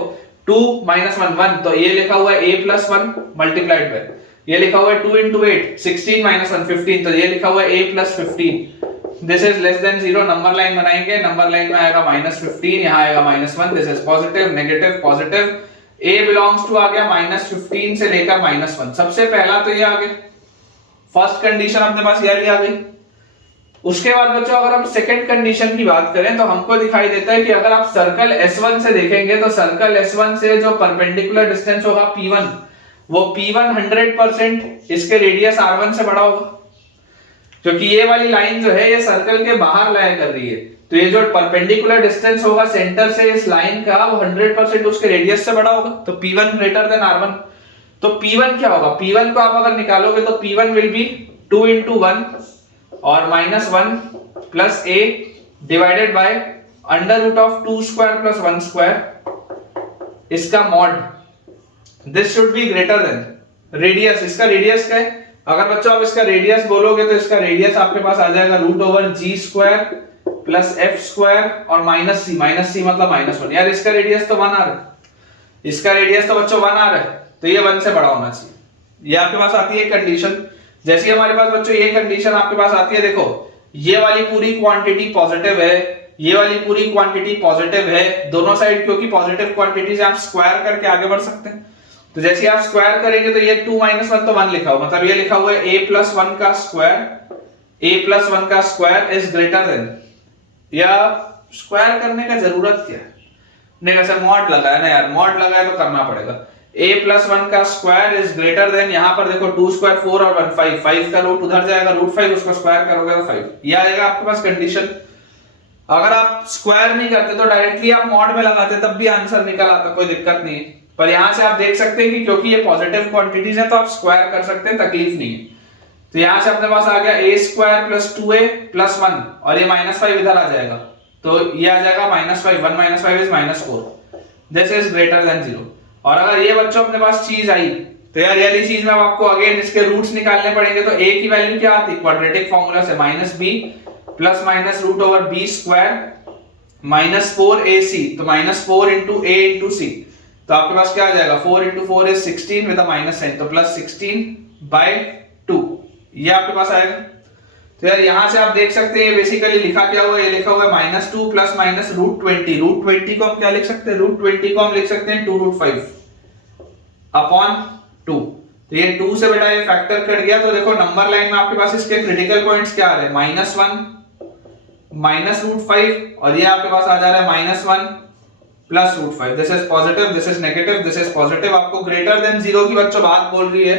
2 माइनस 1 1, तो ये लिखा हुआ है a प्लस 1 मल्टीप्लाइड बाय, ये लिखा हुआ है 2 into 8 16 माइनस 1 15, तो ये लिखा हुआ है a plus 15। This is less than 0। Number line बनाएंगे, नंबर लाइन में आएगा माइनस 15, यहाँ आएगा minus 1। This is positive negative positive. a belongs to आ गया माइनस 15 से लेकर माइनस 1। सबसे पहला तो ये आ गया, फर्स्ट कंडीशन अपने पास ये आ गई। उसके बाद बच्चों अगर हम सेकंड कंडीशन की बात करें तो हमको दिखाई देता है कि अगर आप सर्कल S1 से देखेंगे तो सर्कल S1 से जो परपेंडिकुलर डिस्टेंस होगा P1, वो P1 100% इसके रेडियस R1 से बड़ा होगा, क्योंकि ये वाली लाइन जो है ये सर्कल के बाहर लाया कर रही है। तो ये जो परपेंडिकुलर डिस्टेंस होगा सेंटर से इस लाइन का, वो 100% उसके रेडियस से बड़ा होगा, तो P1 ग्रेटर देन R1। तो P1 क्या होगा, P1 को आप अगर निकालोगे तो P1 विल बी 2 into 1 और minus 1 plus a divided by under root of 2 square plus 1 square, इसका mod. This should be greater than radius. इसका रेडियस क्या है, अगर बच्चों आप इसका रेडियस बोलोगे तो इसका रेडियस आपके पास आ जाएगा root over g square plus f square और माइनस c मतलब माइनस 1। यार इसका रेडियस तो 1 आ रहा है, इसका रेडियस तो बच्चों 1 आ रहा है, तो ये 1 से बड़ा होना चाहिए। ये आपके पास आती है कंडीशन। जैसे हमारे पास बच्चों ये कंडीशन आपके पास आती है, देखो ये वाली पूरी क्वांटिटी पॉजिटिव है, ये वाली पूरी क्वांटिटी पॉजिटिव है, दोनों साइड क्योंकि पॉजिटिव क्वांटिटी से आप स्क्वायर करके आगे बढ़ सकते हैं। तो जैसे आप स्क्वायर करेंगे तो ये 2 माइनस 1 तो 1 लिखा हुआ, मतलब ये लिखा हुआ है a प्लस 1 का स्क्वायर, a प्लस 1 का स्क्वायर इज ग्रेटर देन, या स्क्वायर करने का जरूरत क्या है, नहीं वैसे मॉड लगाया ना यार, मॉड लगाया तो करना पड़ेगा। a प्लस 1 का स्क्वायर इज ग्रेटर देन, यहां पर देखो 2 स्क्वायर 4 और 1 5, 5 का रूट उधर जाएगा रूट 5, उसको स्क्वायर करोगे तो 5, ये आएगा आपके पास कंडीशन। अगर आप स्क्वायर नहीं करते तो डायरेक्टली आप मॉड में लगाते तब भी आंसर निकल आता, कोई दिक्कत नहीं है। पर यहां से आप देख सकते हैं कि क्योंकि ये पॉजिटिव क्वांटिटीज है तो आप स्क्वायर कर सकते हैं, तकलीफ नहीं है। तो यहां से अपने पास आ गया a square plus 2a plus 1 और ये माइनस 5 इधर आ जाएगा, तो ये आ जाएगा minus 5, 1 minus 5 is minus 4, this is greater than 0। और अगर ये बच्चों अपने पास चीज आई तो यार ये चीज में आपको अगेन इसके रूट्स निकालने पड़ेंगे। तो a की वैल्यू क्या आती है, क्वाड्रेटिक फार्मूला से minus b plus minus root over b square minus 4ac, तो minus 4 into a into c, तो आपके पास क्या आ जाएगा 4 into 4 is 16 with a minus sign, तो प्लस 16 by 2, ये आपके पास आएगा। तो यार यहां से आप देख सकते हैं बेसिकली लिखा क्या हुआ है, ये लिखा हुआ है minus 2 plus minus root 20। Root 20 को हम क्या लिख सकते हैं, रूट 20 को हम लिख सकते हैं 2 रूट 5 अपॉन 2। तो ये 2 से बेटा ये फैक्टर कट गया, तो देखो नंबर लाइन में आपके पास इसके क्रिटिकल पॉइंट्स क्या आ रहे हैं, माइनस 1 माइनस रूट 5 और ये आपके पास आ जा रहा है minus 1 plus root 5। This is positive, this is negative, this is positive. आपको ग्रेटर देन 0 की बच्चों बात बोल रही है,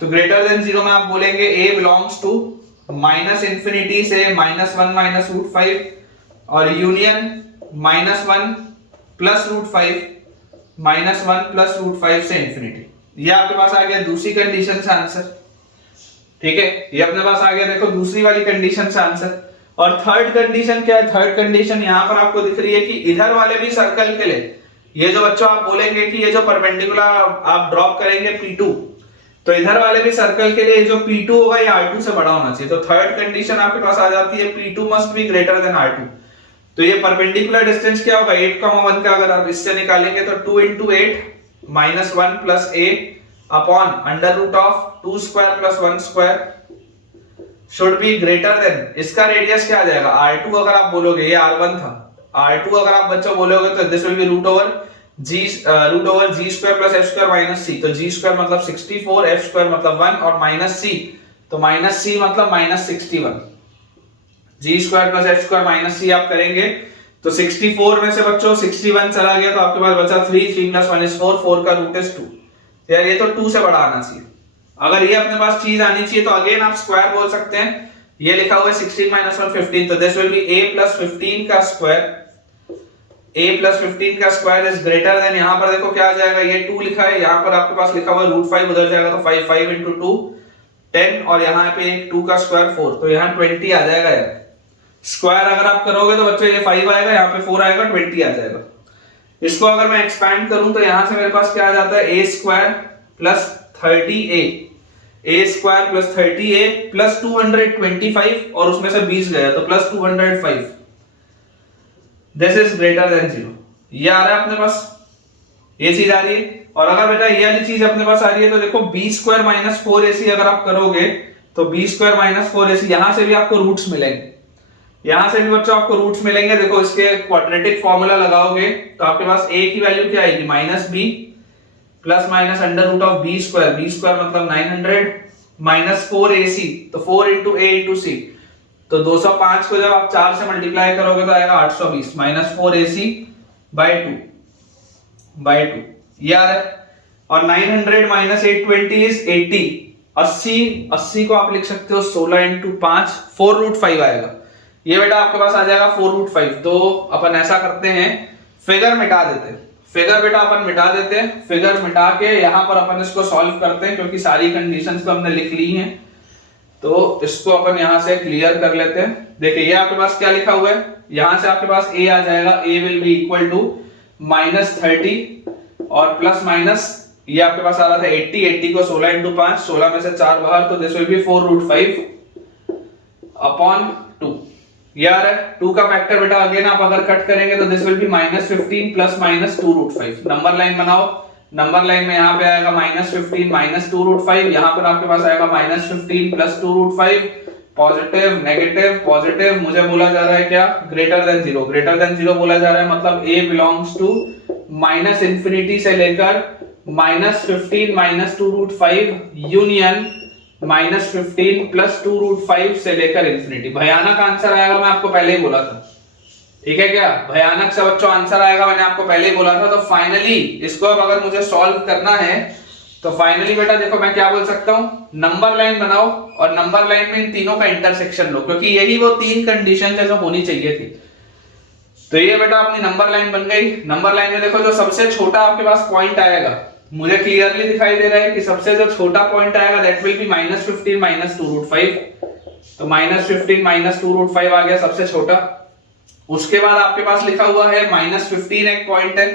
तो ग्रेटर देन 0 में आप बोलेंगे a belongs to minus infinity से -1 माइनस रूट 5 और union -1 plus root 5 -1 plus root 5 से इंफिनिटी। ये आपके पास आ गया दूसरी कंडीशन से आंसर। ठीक है, ये अपने पास आ गया देखो दूसरी वाली कंडीशन से आंसर। और थर्ड कंडीशन क्या है? थर्ड कंडीशन यहां पर आपको दिख रही है कि इधर वाले भी सर्कल के लिए ये जो बच्चों आप बोलेंगे कि ये जो परपेंडिकुलर आप ड्रॉप करेंगे P2, तो इधर वाले भी सर्कल के लिए जो P2 होगा ये R2 से बड़ा होना चाहिए। तो थर्ड कंडीशन आपके पास आ जाती है P2 must be greater then R2। तो ये परपेंडिकुलर डिस्टेंस क्या होगा? 8,1 का अगर आप इससे निकालेंगे तो 2 into 8 minus 1 plus a upon under root of 2 square plus 1 square should be greater than, इसका रेडियस क्या आ जाएगा? R2 अगर आप बोलोगे, ये R1 था, R2 अगर आप बच्चों बोलोगे तो this will be root over G square plus F square minus C. तो जी स्क्वायर मतलब 64, एफ स्क्वायर मतलब 1 और माइनस सी, तो माइनस सी मतलब minus 61। G square plus F square minus C आप करेंगे तो 64 में से बच्चों 61 चला गया तो आपके पास बचा 3 प्लस 1 इज 4, 4 का रूट इज 2। यार ये तो 2 से बड़ा आना चाहिए। अगर ये अपने पास चीज आनी चाहिए तो अगेन आप स्क्वायर बोल सकते हैं। ये लिखा हुआ है 16 माइनस 1 15, तो this will B a plus 15 का स्क्वायर, a प्लस 15 का स्क्वायर इज ग्रेटर देन, यहां पर देखो क्या आ जाएगा, ये 2 लिखा है, यहां पर आपके पास लिखा हुआ है रूट 5, उधर जाएगा तो 5, 5 into 2 10 और यहाँ पे 2 का स्क्वायर 4, तो यहाँ 20 आ जाएगा यार। स्क्वायर अगर आप करोगे तो बच्चों ये 5 आएगा, यहाँ पे 4 आएगा, 20 आ जाएगा। इसको अगर मैं एक्सपैंड करूं तो यहां से मेरे पास क्या आ जाता है, a square plus 30a, a square plus 30a plus 225 और उसमें से 20 गया तो plus 205। This is greater than 0। ये आ रहा है अपने पास, ये चीज आ रही है। और अगर बेटा ये वाली चीज अपने पास आ रही है तो देखो b स्क्वायर माइनस 4ac अगर आप करोगे तो b स्क्वायर माइनस 4ac, यहां से भी आपको रूट्स मिलेंगे, यहां से भी बच्चों आपको रूट्स मिलेंगे। देखो इसके क्वाड्रेटिक फॉर्मूला लगाओगे तो आपके पास a की वैल्यू क्या आएगी, minus b plus minus under root of b square मतलब 900 माइनस 4ac, तो 4 into a into c, तो 205 को जब आप 4 से मल्टीप्लाई करोगे तो आएगा 820 माइनस 4ac बाय 2 ये आ रहा है। और 900 माइनस 820 इज 80, 80 को आप लिख सकते हो 16 into 5, 4 रूट 5 आएगा। ये बेटा आपके पास आ जाएगा 4 रूट 5। तो अपन ऐसा करते हैं, फिगर मिटा देते हैं, फिगर बेटा अपन मिटा देते हैं, फिगर मिटा के यहां पर अपन इसको सॉल्व करते हैं क्योंकि सारी कंडीशंस तो हमने लिख ली हैं। तो इसको अपन यहां से क्लियर कर लेते हैं। देखिए ये आपके पास क्या लिखा हुआ है, यहां से आपके पास a आ जाएगा, a will be equal to -30 और प्लस माइनस ये आपके पास आ रहा था 80, 80 को 16 into 5, 16 में से 4 बाहर, तो this will be 4 root 5 upon 2। ये आ रहा है 2 का फैक्टर बेटा अगेन आप अगर कट करेंगे तो this will be -15 plus minus 2 root 5। Number line बनाओ, नंबर लाइन में यहाँ पे आएगा -15 माइनस 2 रूट 5, यहाँ पर आपके पास आएगा -15 plus 2 root 5, positive negative positive, मुझे बोला जा रहा है क्या, ग्रेटर देन 0, ग्रेटर देन 0 बोला जा रहा है, मतलब a belongs to minus infinity से लेकर -15 minus 2 root 5 union -15 plus 2 root 5 से लेकर इंफिनिटी। भयानक आंसर आएगा, मैं आपको पहले ही बोला था, ठीक है क्या, भयानक से बच्चों आंसर आएगा, मैंने आपको पहले ही बोला था। तो फाइनली इसको अब अगर मुझे सॉल्व करना है तो फाइनली बेटा देखो मैं क्या बोल सकता हूं, नंबर लाइन बनाओ और नंबर लाइन में इन तीनों का इंटरसेक्शन लो, क्योंकि यही वो 3 कंडीशन है जो होनी चाहिए थी। तो ये बेटा अपनी नंबर लाइन बन गई। नंबर लाइन में देखो जो सबसे छोटा आपके पास पॉइंट आएगा, मुझे क्लियरली दिखाई दे रहा है कि सबसे जो छोटा पॉइंट आएगा that will be -15 minus 2 root 5, तो -15 माइनस 2 रूट 5 आ गया सबसे छोटा। उसके बाद आपके पास लिखा हुआ है -15 एक पॉइंट है,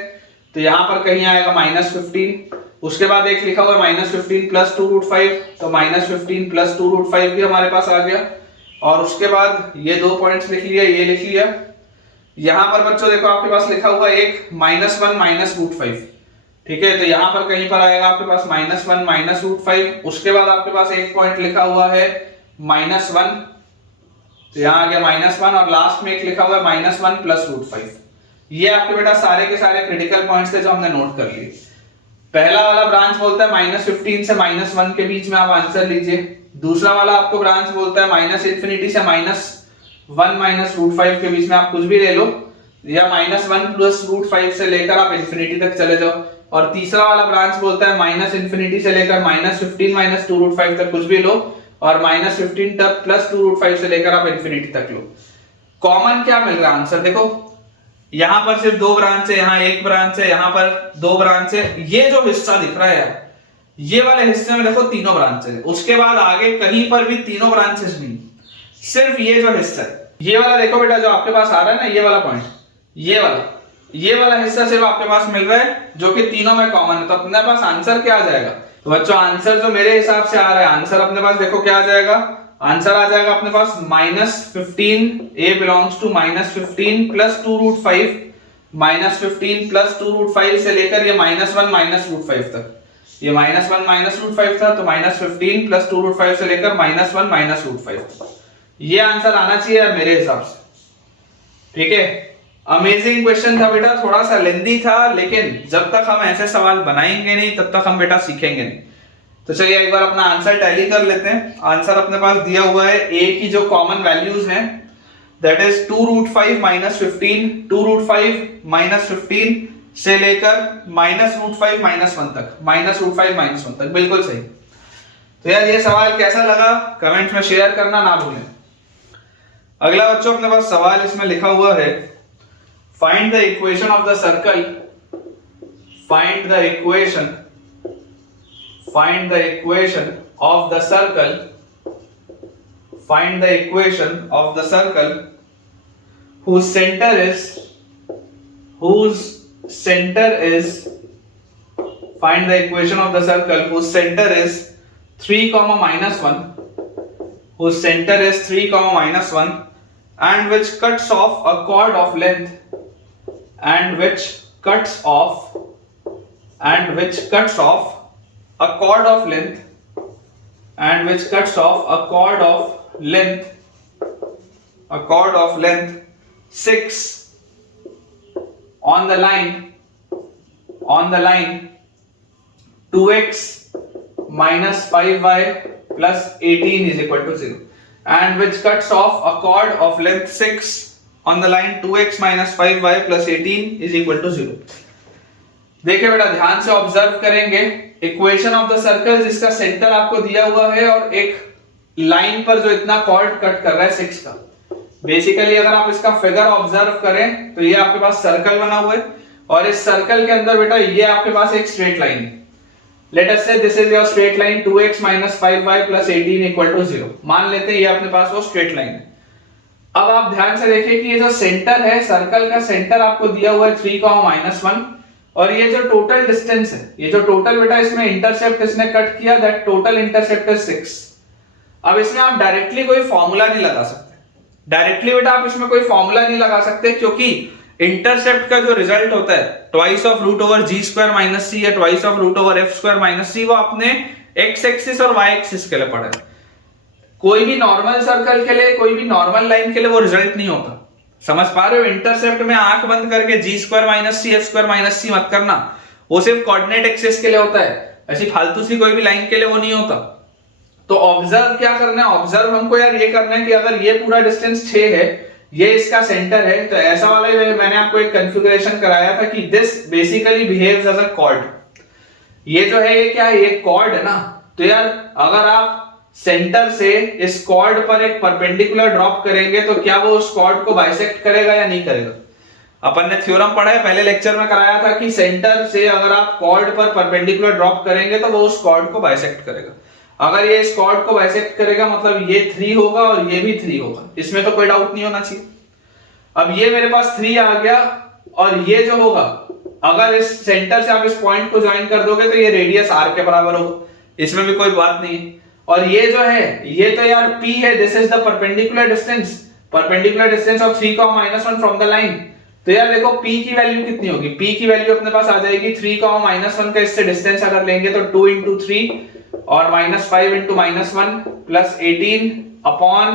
तो यहां पर कहीं आएगा -15। उसके बाद एक लिखा हुआ है -15 प्लस 2 रूट 5, तो -15 प्लस 2 रूट 5 भी हमारे पास आ गया। और उसके बाद ये 2 पॉइंट्स लिख लिया, ये लिख लिया। यहां पर बच्चों देखो आपके पास लिखा हुआ है एक -1 माइनस रूट 5, ठीक है, तो यहां पर कहीं पर आएगा आपके पास -1 माइनस रूट 5। उसके बाद आपके पास एक पॉइंट लिखा हुआ है -1, तो यहां आ गया -1 और लास्ट में एक लिखा हुआ है -1 प्लस रूट 5। ये आपके बेटा सारे के सारे क्रिटिकल पॉइंट्स थे जो हमने नोट कर लिए। पहला वाला ब्रांच बोलता है -15 से -1 के बीच में आप आंसर लीजिए। दूसरा वाला आपको ब्रांच बोलता है -इंफिनिटी से -1 माइनस रूट 5 के बीच में आप कुछ भी ले लो, या -1 प्लस रूट 5 से लेकर आप इंफिनिटी तक चले जाओ। और तीसरा वाला ब्रांच बोलता है -इंफिनिटी से लेकर -15 माइनस 2 रूट 5 तक कुछ भी लो, और -15 तक प्लस 2√5 से लेकर आप इन्फिनिटी तक लो। कॉमन क्या मिल रहा है आंसर देखो, यहां पर सिर्फ 2 ब्रांच है, यहां 1 ब्रांच है, यहां पर 2 ब्रांच है। ये जो हिस्सा दिख रहा है ये वाले हिस्से में देखो तीनों ब्रांचेस है, उसके बाद आगे कहीं पर भी तीनों ब्रांचेस नहीं, सिर्फ ये जो हिस्सा है ये वाला देखो बेटा जो आपके पास आ रहा है ना, ये वाला पॉइंट, ये वाला हिस्सा सिर्फ आपके पास मिल रहा है जो कि तीनों में कॉमन है। तो अपने पास आंसर क्या आ जाएगा? तो बच्चों आंसर जो मेरे हिसाब से आ रहा है, आंसर अपने पास देखो क्या आ जाएगा, आंसर आ जाएगा अपने पास -15, a belongs to -15 plus 2√5, -15 plus 2√5 से लेकर ये -1 -√5 तक, ये -1 -√5 था, तो -15 प्लस 2√5 से लेकर -1 -√5, ये आंसर आना चाहिए यार मेरे हिसाब से। ठीक है, अमेजिंग क्वेश्चन था बेटा, थोड़ा सा लेंदी था, लेकिन जब तक हम ऐसे सवाल बनाएंगे नहीं तब तक हम बेटा सीखेंगे नहीं। तो चलिए एक बार अपना आंसर टैली कर लेते हैं। आंसर अपने पास दिया हुआ है, a की जो कॉमन वैल्यूज हैं दैट इज 2√5 -15, 2√5 -15 से लेकर -√5 -1 तक, -√5 -1 तक, बिल्कुल सही। तो यार ये सवाल कैसा लगा कमेंट में शेयर करना ना भूलें। अगला बच्चों अपने पास सवाल इसमें लिखा हुआ है, find the equation of the circle, find the equation of the circle, find the equation of the circle whose center is, find the equation of the circle whose center is 3, -1, whose center is 3, -1 and which cuts off a chord of length, and which cuts off a chord of length, and which cuts off a chord of length 6 on the line 2x minus 5y plus 18 is equal to 0, and which cuts off a chord of length 6 on the line 2x minus 5y plus 18 is equal to 0। देखिए बेटा ध्यान से observe करेंगे, equation of the circle जिसका centre आपको दिया हुआ है और एक लाइन पर जो इतना कॉर्ड कट कर रहा है 6 का, बेसिकली अगर आप इसका फिगर ऑब्जर्व करें तो ये आपके पास सर्कल बना हुआ है और इस सर्कल के अंदर बेटा ये आपके पास एक स्ट्रेट लाइन है। लेट अस से this is your straight line 2x minus 5y plus 18 equal to 0, मान लेते हैं ये अपने पास वो स्ट्रेट लाइन है। अब आप ध्यान से देखिए कि ये जो सेंटर है, सर्कल का सेंटर आपको दिया हुआ है 3, -1 और ये जो टोटल डिस्टेंस है, ये जो टोटल बेटा इसमें इंटरसेप्ट इसने कट किया, दैट टोटल इंटरसेप्ट इज 6। अब इसमें आप डायरेक्टली कोई फॉर्मूला नहीं लगा सकते, डायरेक्टली बेटा आप इसमें कोई फॉर्मूला नहीं लगा सकते क्योंकि इंटरसेप्ट का जो रिजल्ट होता है twice of root over G square minus C या twice of root over F square minus C, वो आपने एक्स एक्सिस और वाई एक्सिस के लिए पढ़ा है। कोई भी नॉर्मल सर्कल के लिए, कोई भी नॉर्मल लाइन के लिए वो रिजल्ट नहीं होता, समझ पा रहे हो? इंटरसेप्ट में आंख बंद करके G square minus C F square minus C मत करना, वो सिर्फ कोऑर्डिनेट एक्सिस के लिए होता है, ऐसी फालतू सी कोई भी लाइन के लिए वो नहीं होता। तो ऑब्जर्व क्या करना है, ऑब्जर्व हमको यार ये करना है कि अगर ये पूरा डिस्टेंस 6 है, ये इसका सेंटर है, तो ऐसा वाला ही मैंने आपको एक कॉन्फ़िगरेशन कराया था कि this basically behaves as a chord. ये जो है ये क्या है, ये कॉर्ड है ना। तो यार अगर आप सेंटर से इस कॉर्ड पर एक परपेंडिकुलर ड्रॉप करेंगे तो क्या वो उस कॉर्ड को बाइसेक्ट करेगा या नहीं करेगा? अपन ने थ्योरम पढ़ा है, पहले लेक्चर में कराया था कि सेंटर से अगर आप कॉर्ड पर परपेंडिकुलर ड्रॉप करेंगे तो वो उस कॉर्ड को बाइसेक्ट करेगा। अगर ये इस कॉर्ड को बाइसेक्ट करेगा मतलब ये 3 होगा और ये भी 3 होगा, इसमें तो कोई डाउट नहीं होना चाहिए। अब ये मेरे पास 3 आ गया और ये जो होगा, अगर इस सेंटर से आप इस पॉइंट को ज्वाइन कर दोगे तो ये रेडियस r के बराबर होगा, इसमें भी कोई बात नहीं है। और ये जो है ये तो यार p है, this is the perpendicular distance of 3, -1 from the line. तो यार देखो p की वैल्यू कितनी होगी, p की वैल्यू अपने पास आ जाएगी 3, -1 का इससे डिस्टेंस अगर लेंगे तो 2 into 3 और -5 into -1 plus 18 upon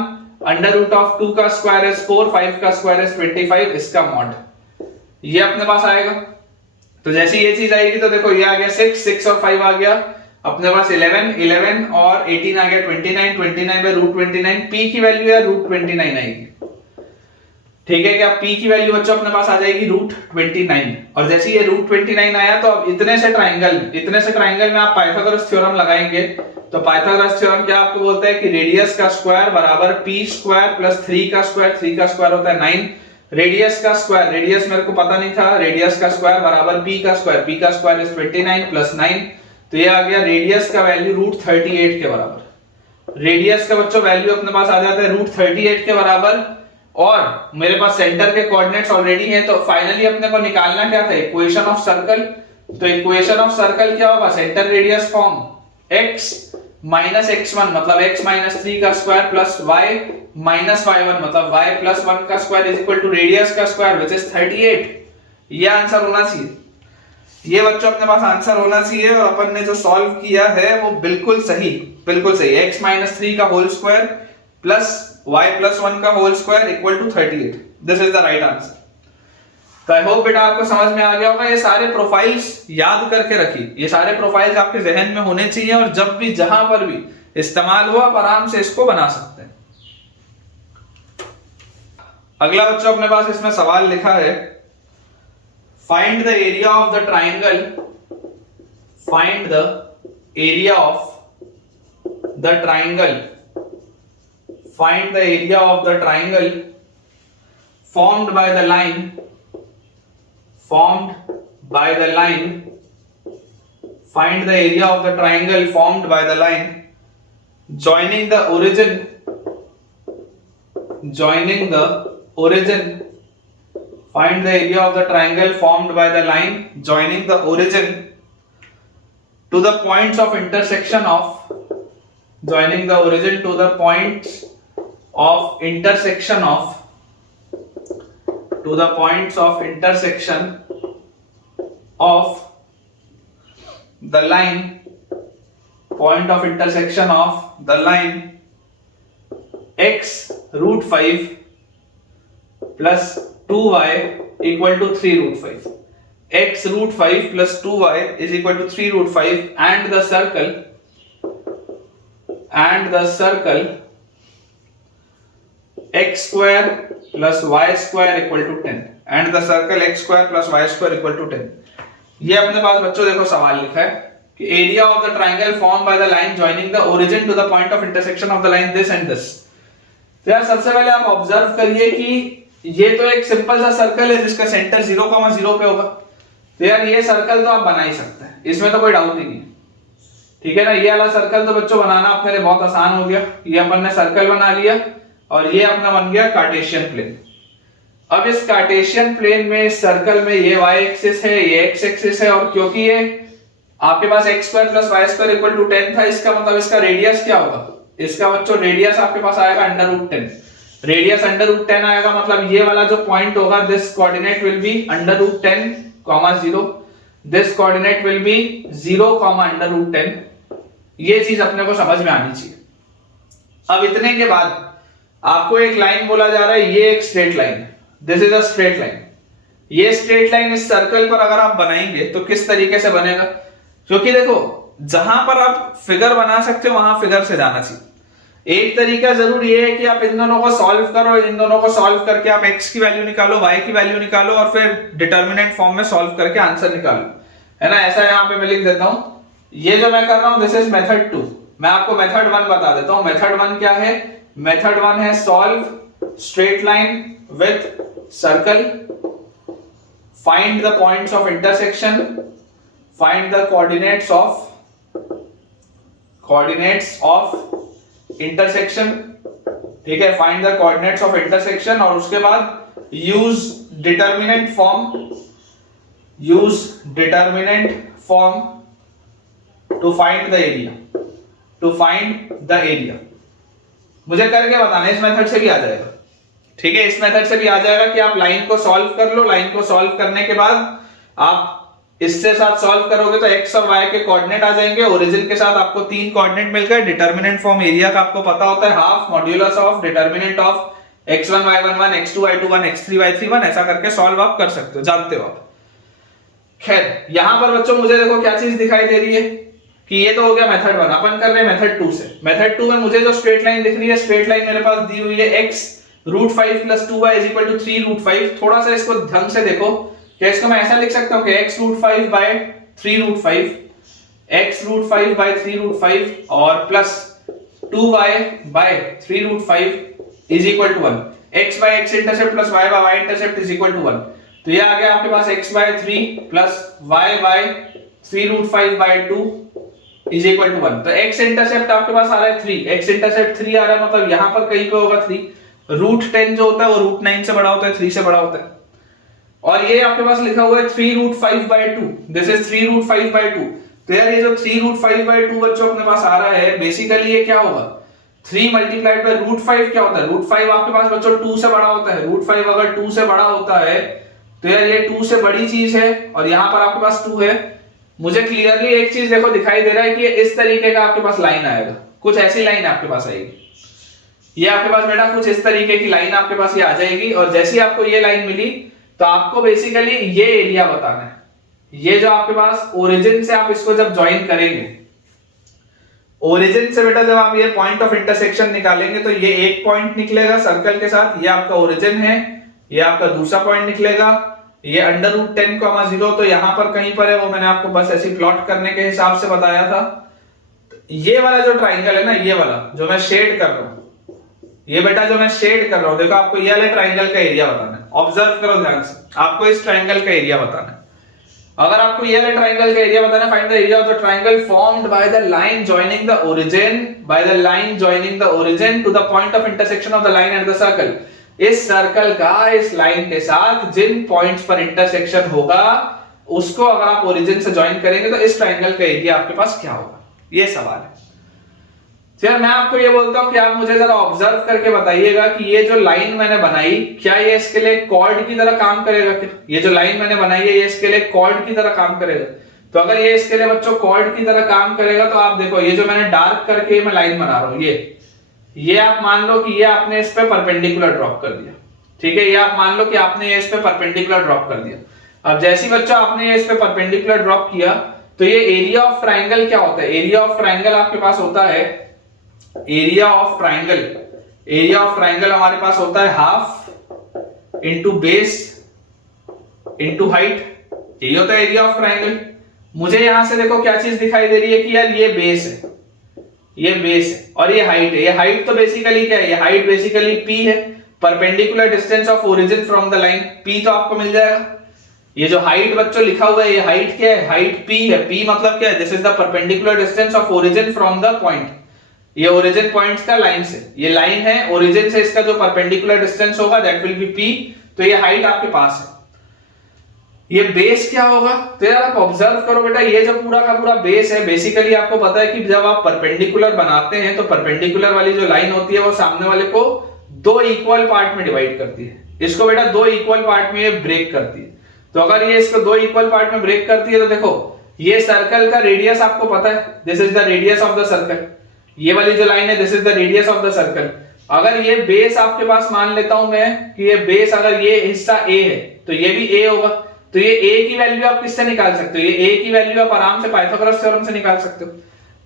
under root of 2 का स्क्वायर इज 4, 5 का स्क्वायर इज 25, इसका मॉड ये अपने पास आएगा। तो जैसे ये चीज आएगी तो देखो ये आ गया 6 और 5 आ गया अपने पास 11 और 18 आ गया 29 बाय रूट 29, p की वैल्यू है रूट 29 आएगी। ठीक है क्या? P की वैल्यू बच्चों अपने पास आ जाएगी √29, और जैसे ये √29 आया तो अब इतने से ट्राइंगल में आप पाइथागोरस थ्योरम लगाएंगे। तो पाइथागोरस थ्योरम क्या आपको बोलता है कि रेडियस का स्क्वायर बराबर p स्क्वायर प्लस 3 का स्क्वायर, 3 का स्क्वायर होता है 9, रेडियस का स्क्वायर, रेडियस मेरे को पता नहीं था, रेडियस का स्क्वायर बराबर p का स्क्वायर इज 29 प्लस 9, तो ये आ गया रेडियस का वैल्यू √38 के बराबर। रेडियस का बच्चों वैल्यू अपने पास आ जाता है √38 के बराबर, और मेरे पास सेंटर के कोऑर्डिनेट्स ऑलरेडी हैं, तो फाइनली अपने को निकालना क्या था? Equation of circle. तो इक्वेशन ऑफ सर्कल क्या होगा? Centre radius form x minus x1 मतलब x माइनस 3 का square plus y minus y1 मतलब y प्लस 1 का square is equal to radius का स्क्वायर विच इज 38। ये आंसर होना चाहिए, ये बच्चों अपने पास आंसर होना चाहिए, और अपन ने जो सॉल्व किया है वो बिल्कुल सही x माइनस 3 का whole square plus y plus 1 का whole square equal to 38। This is the right answer. तो आई होप बेटा आपको समझ में आ गया होगा। ये सारे प्रोफाइल्स याद करके रखिए, ये सारे प्रोफाइल्स आपके जहन में होने चाहिए, और जब भी जहां पर भी इस्तेमाल हो आप आराम से इसको बना सकते हैं। अगला बच्चों अपने पास इसमें सवाल लिखा है, find the area of the triangle, find the area of the triangle, find the area of the triangle formed by the line, find the area of the triangle formed by the line joining the origin, find the area of the triangle formed by the line joining the origin to the points of intersection of, joining the origin to the points of intersection of, to the points of intersection of the line, point of intersection of the line x √5 plus 2y equal to 3 √5, x √5 plus 2y is equal to 3 √5, and the circle x square plus y square equal to 10, and the circle x square plus y square equal to 10। ये अपने पास बच्चों देखो सवाल लिखा है कि area of the triangle form by the line joining the origin to the point of intersection of the line this and this. तो यार सबसे पहले आप ऑब्जर्व करिए कि ये तो एक सिंपल सा सर्कल है जिसका सेंटर 0,0 पे होगा। तो यार ये सर्कल तो आप बना ही सकते हैं, इसमें तो कोई डाउट ही नहीं, ठीक है ना। ये वाला सर्कल तो बच्चों बनाना अपने लिए बहुत आसान हो गया, ये अपन ने सर्कल बना लिया, और ये अपना बन गया कार्टेशियन प्लेन। अब इस कार्टेशियन प्लेन में इस सर्कल में ये y एक्सिस है, ये x एक्सिस है, और क्योंकि ये आपके पास x square plus y square equal to 10 था, इसका मतलब इसका रेडियस क्या होगा? इसका बच्चों रेडियस आपके पास आएगा √10। रेडियस √10 आएगा मतलब ये वाला जो पॉइंट होगा, this coordinate will be √10, 0, this coordinate will be 0, √10। ये चीज अपने को समझ में आनी चाहिए। अब इतने के बाद आपको एक लाइन बोला जा रहा है, ये एक स्ट्रेट लाइन है, this is a straight line. ये स्ट्रेट लाइन इस सर्कल पर अगर आप बनाएंगे तो किस तरीके से बनेगा? क्योंकि देखो जहां पर आप फिगर बना सकते हो वहां फिगर से जाना चाहिए। एक तरीका जरूर ये है कि आप इन दोनों को सॉल्व करो, इन दोनों को सॉल्व करके आप x की वैल्यू निकालो, y की वैल्यू निकालो, और फिर डिटर्मिनेंट फॉर्म में सॉल्व करके आंसर निकालो, है ना। ऐसा यहां पे मैं लिख देता हूं, ये जो मैं कर रहा हूं दिस इज मेथड 2। मैं आपको मेथड 1 बता देता हूं। मेथड 1 क्या है? मेथड 1 है solve straight line with circle, find the points of intersection, find the coordinates of intersection, ठीक है, find the coordinates of intersection, और उसके बाद use determinant form to find the area, मुझे करके बताना, इस मेथड से भी आ जाएगा, ठीक है, इस मेथड से भी आ जाएगा कि आप लाइन को सॉल्व कर लो। लाइन को सॉल्व करने के बाद आप इससे साथ सॉल्व करोगे तो x और y के कोऑर्डिनेट आ जाएंगे, ओरिजिन के साथ आपको 3 कोऑर्डिनेट मिल गए। डिटर्मिनेंट फॉर्म एरिया का आपको पता होता है, half modulus of determinant of x1 y11 x2 y21 x3 y31, ऐसा करके सॉल्व आप कर सकते हो, जानते हो आप। खैर यहां पर बच्चों मुझे देखो क्या चीज दिखाई दे रही है कि ये तो हो गया मेथड 1, अपन कर रहे हैं मेथड 2 से। मेथड 2 में मुझे जो स्ट्रेट लाइन दिख रही है, स्ट्रेट लाइन मेरे पास दी हुई है x √5 plus 2y is equal to 3√5। थोड़ा सा इसको ढंग से देखो, क्या इसको मैं ऐसा लिख सकता हूँ कि x√5 बाय 3√5, x√5 बाय 3√5 और plus 2y by 3√5 is equal to 1। x by x intercept plus y by y intercept is equal to 1। तो ये आ गया आपके पास x by 3 plus y by 3√5 by 2 is equal to 1। तो x intercept आपके पास आ रहा है 3, x इंटरसेप्ट 3 आ रहा है, मतलब यहां पर कहीं पे होगा 3। √10 जो होता है वो √9 से बड़ा होता है, 3 से बड़ा होता है। और ये आपके पास लिखा हुआ है 3√5 बाय 2, दिस इज 3√5 बाय 2। तो यार ये जो 3√5 बाय 2 बच्चों अपने पास आ रहा है, बेसिकली ये क्या होगा, 3 मल्टीप्लाइड बाय √5 क्या होता है, √5 आपके पास बच्चों 2 से बड़ा होता है। √5 अगर 2 से बड़ा होता है तो यार ये 2 से बड़ी चीज है और यहां पर आपके पास 2 है। मुझे क्लियरली एक चीज देखो दिखाई दे रहा है कि ये इस तरीके का आपके पास लाइन आएगा, कुछ ऐसी लाइन आपके पास आएगी। ये आपके पास बेटा कुछ इस तरीके की लाइन आपके पास ये आ जाएगी और जैसे आपको ये लाइन मिली तो आपको बेसिकली ये एरिया बताना है। ये जो आपके पास ओरिजिन से आप इसको जब ज्वाइन करेंगे, ओरिजिन से बेटा जब आप ये पॉइंट ऑफ इंटरसेक्शन निकालेंगे तो ये एक पॉइंट निकलेगा सर्कल के साथ, ये आपका ओरिजिन है, ये आपका दूसरा पॉइंट निकलेगा, ये √10, 0 तो यहां पर कहीं पर है, वो मैंने आपको बस ऐसी प्लॉट करने के हिसाब से बताया था। ये वाला जो ट्राइंगल है ना, ये वाला जो मैं शेड कर रहा हूं, ये बेटा जो मैं शेड कर रहा हूं, देखो आपको ये वाले ट्राइंगल का एरिया बताना है। ऑब्जर्व करो ध्यान से, आपको इस ट्राइंगल का एरिया बताना है। अगर आपको ये वाले ट्राइंगल का एरिया बताना है, find the area of the triangle formed by the line joining the origin, by the line joining the origin to the point of intersection of the line and the circle. इस circle का इस line के साथ जिन points पर intersection होगा उसको अगर आप ओरिजिन से ज्वाइन करेंगे तो इस ट्राइंगल का एरिया आपके पास क्या होगा, ये सवाल है। चलिए मैं आपको ये बोलता हूं कि आप मुझे जरा ऑब्जर्व करके बताइएगा कि ये जो लाइन मैंने बनाई, क्या ये इसके लिए कॉर्ड की तरह काम करेगा क्या? ये जो लाइन मैंने बनाई है ये इसके लिए कॉर्ड की तरह काम करेगा? तो अगर ये इसके लिए बच्चों कॉर्ड की तरह काम करेगा तो आप देखो ये जो मैंने डार्क करके मैं लाइन बना रहा हूं, ये आप मान लो कि ये आपने इस पे परपेंडिकुलर ड्रॉप कर दिया, ठीक है, ये आप मान लो कि आपने ये इस पे परपेंडिकुलर ड्रॉप कर दिया। अब जैसी बच्चों आपने ये इस पे परपेंडिकुलर ड्रॉप किया तो ये एरिया ऑफ ट्राइंगल क्या होता है? एरिया ऑफ ट्राइंगल आपके पास होता है, एरिया ऑफ ट्राइंगल हमारे पास होता है half into base into height, यही होता है एरिया ऑफ ट्राइंगल। मुझे यहां से देखो क्या चीज दिखाई दे रही है कि यार ये बेस है, ये बेस है और ये हाइट है। ये हाइट तो बेसिकली क्या है, ये हाइट बेसिकली p है, perpendicular distance of origin from the line, p तो आपको मिल जाएगा। ये जो हाइट बच्चों लिखा हुआ है ये हाइट क्या है, हाइट p है। p मतलब क्या है, this is the perpendicular distance of origin from the point, ये ओरिजिन पॉइंट का लाइन से, ये लाइन है, ओरिजिन से इसका जो परपेंडिकुलर डिस्टेंस होगा दैट विल बी p, तो ये हाइट आपके पास है। ये बेस क्या होगा, तो यार आप ऑब्जर्व करो बेटा, ये जो पूरा का पूरा बेस है, बेसिकली आपको पता है कि जब आप परपेंडिकुलर बनाते हैं तो परपेंडिकुलर वाली जो लाइन होती है वो सामने वाले को दो इक्वल पार्ट में डिवाइड करती है, इसको बेटा दो इक्वल पार्ट में ये ब्रेक करती है। तो अगर ये इसको दो इक्वल पार्ट में ब्रेक करती है तो देखो ये सर्कल का रेडियस आपको पता है, this is the radius of the circle, ये वाली जो लाइन है this is the radius of the circle. अगर ये बेस आपके पास मान लेता हूं मैं कि ये बेस, अगर ये हिस्सा a है तो ये भी a होगा, तो ये a की वैल्यू आप किससे निकाल सकते हो, ये a की वैल्यू आप आराम से पाइथागोरस थ्योरम से निकाल सकते हो।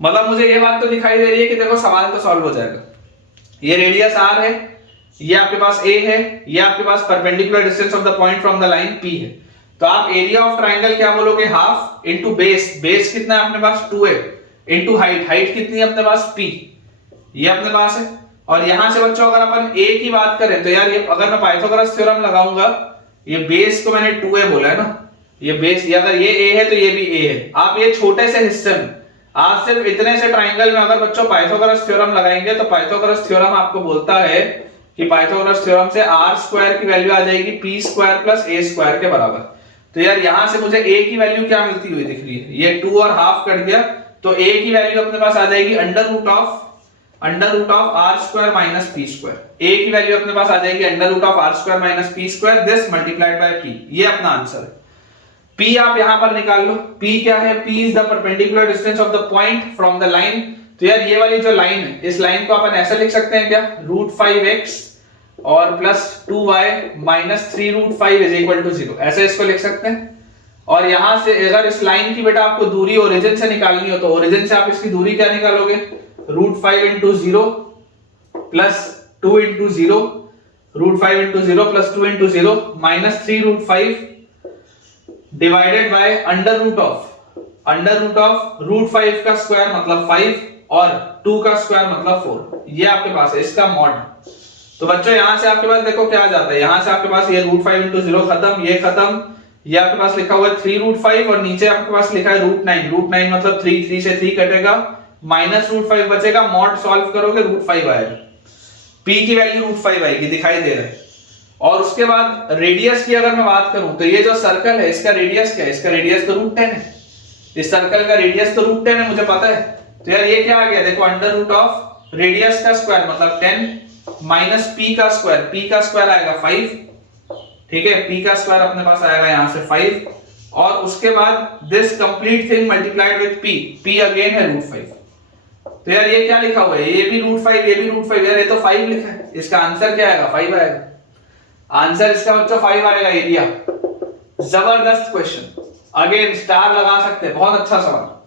मतलब मुझे ये बात तो दिखाई दे रही है कि देखो सवाल तो सॉल्व हो जाएगा। ये रेडियस r है, ये आपके पास a है, ये आपके पास perpendicular distance of the point from the line p है। तो आप एरिया ऑफ ट्राइंगल क्या बोलोगे, हाफ इंटू बेस, बेस कितना है अपने पास 2a, इंटू हाइट, हाइट कितनी है अपने पास p, ये अपने पास है। और यहां से बच्चों अगर अपन a की बात करें तो यार ये अगर मैं पाइथागोरस थ्योरम लगाऊंगा, ये बेस को मैंने 2a बोला है ना, ये बेस, ये अगर ये a है तो ये भी a है। आप ये छोटे से हिस्से में, आप सिर्फ इतने से ट्राइंगल में अगर बच्चों पाइथागोरस थ्योरम लगाएंगे तो पाइथागोरस थ्योरम आपको बोलता है कि पाइथागोरस थ्योरम से r स्क्वायर की वैल्यू आ जाएगी p square plus a square के बराबर। तो यार यहां से मुझे a की वैल्यू क्या मिलती हुई दिख रही है, ये 2 और हाफ कट गया तो a की वैल्यू अपने पास आ जाएगी under root of r square minus p square. a की वैल्यू अपने पास आ जाएगी under root of r square minus p square, this multiplied by p, ये अपना आंसर है। p आप यहां पर निकाल लो, p क्या है, p is the perpendicular distance of the point from the line. तो यार ये वाली जो लाइन है, इस लाइन को अपन ऐसे लिख सकते हैं क्या, √5x और plus 2y minus 3√5 is equal to 0, ऐसे इसको लिख सकते हैं। और यहां से अगर इस लाइन की बेटा आपको दूरी ओरिजिन से निकालनी हो तो ओरिजिन से आप इसकी दूरी क्या निकालोगे, √5 into 0 plus 2 into 0 √5 into 0 plus 2 into 0 minus 3 √5 divided by under root of √5 का स्क्वायर मतलब 5 और 2 का स्क्वायर मतलब 4। ये आपके पास है इसका मॉड। तो बच्चों यहां से आपके पास देखो क्या आ जाता है, यहां से आपके पास ये √5 into 0 खत्म, ये खत्म, ये आपके पास लिखा हुआ है 3 √5 और नीचे आपके पास लिखा है √9 मतलब 3 से 3 कटेगा, माइनस √5 बचेगा, मॉड सॉल्व करोगे √5 आएगा, p की वैल्यू √5 आएगी, दिखाई दे रहा है। और उसके बाद रेडियस की अगर मैं बात करूं तो ये जो सर्कल है इसका रेडियस क्या है, इसका रेडियस तो √10 है, इस सर्कल का रेडियस तो √10 है, मुझे पता है। तो यार ये क्या आ गया, देखो अंडर रूट ऑफ रेडियस का स्क्वायर मतलब 10 माइनस p का स्क्वायर आएगा 5, ठीक है, p का स्क्वायर अपने पास आएगा यहां से 5 और उसके बाद this complete thing multiplied with p again है √5। तो यार ये क्या लिखा हुआ है, ये भी √5 ये भी √5, यार ये तो 5 लिखा है, इसका आंसर क्या आएगा 5 आएगा, आंसर इसका बच्चों 5 आएगा एरिया। जबरदस्त क्वेश्चन, अगेन स्टार लगा सकते हैं, बहुत अच्छा सवाल।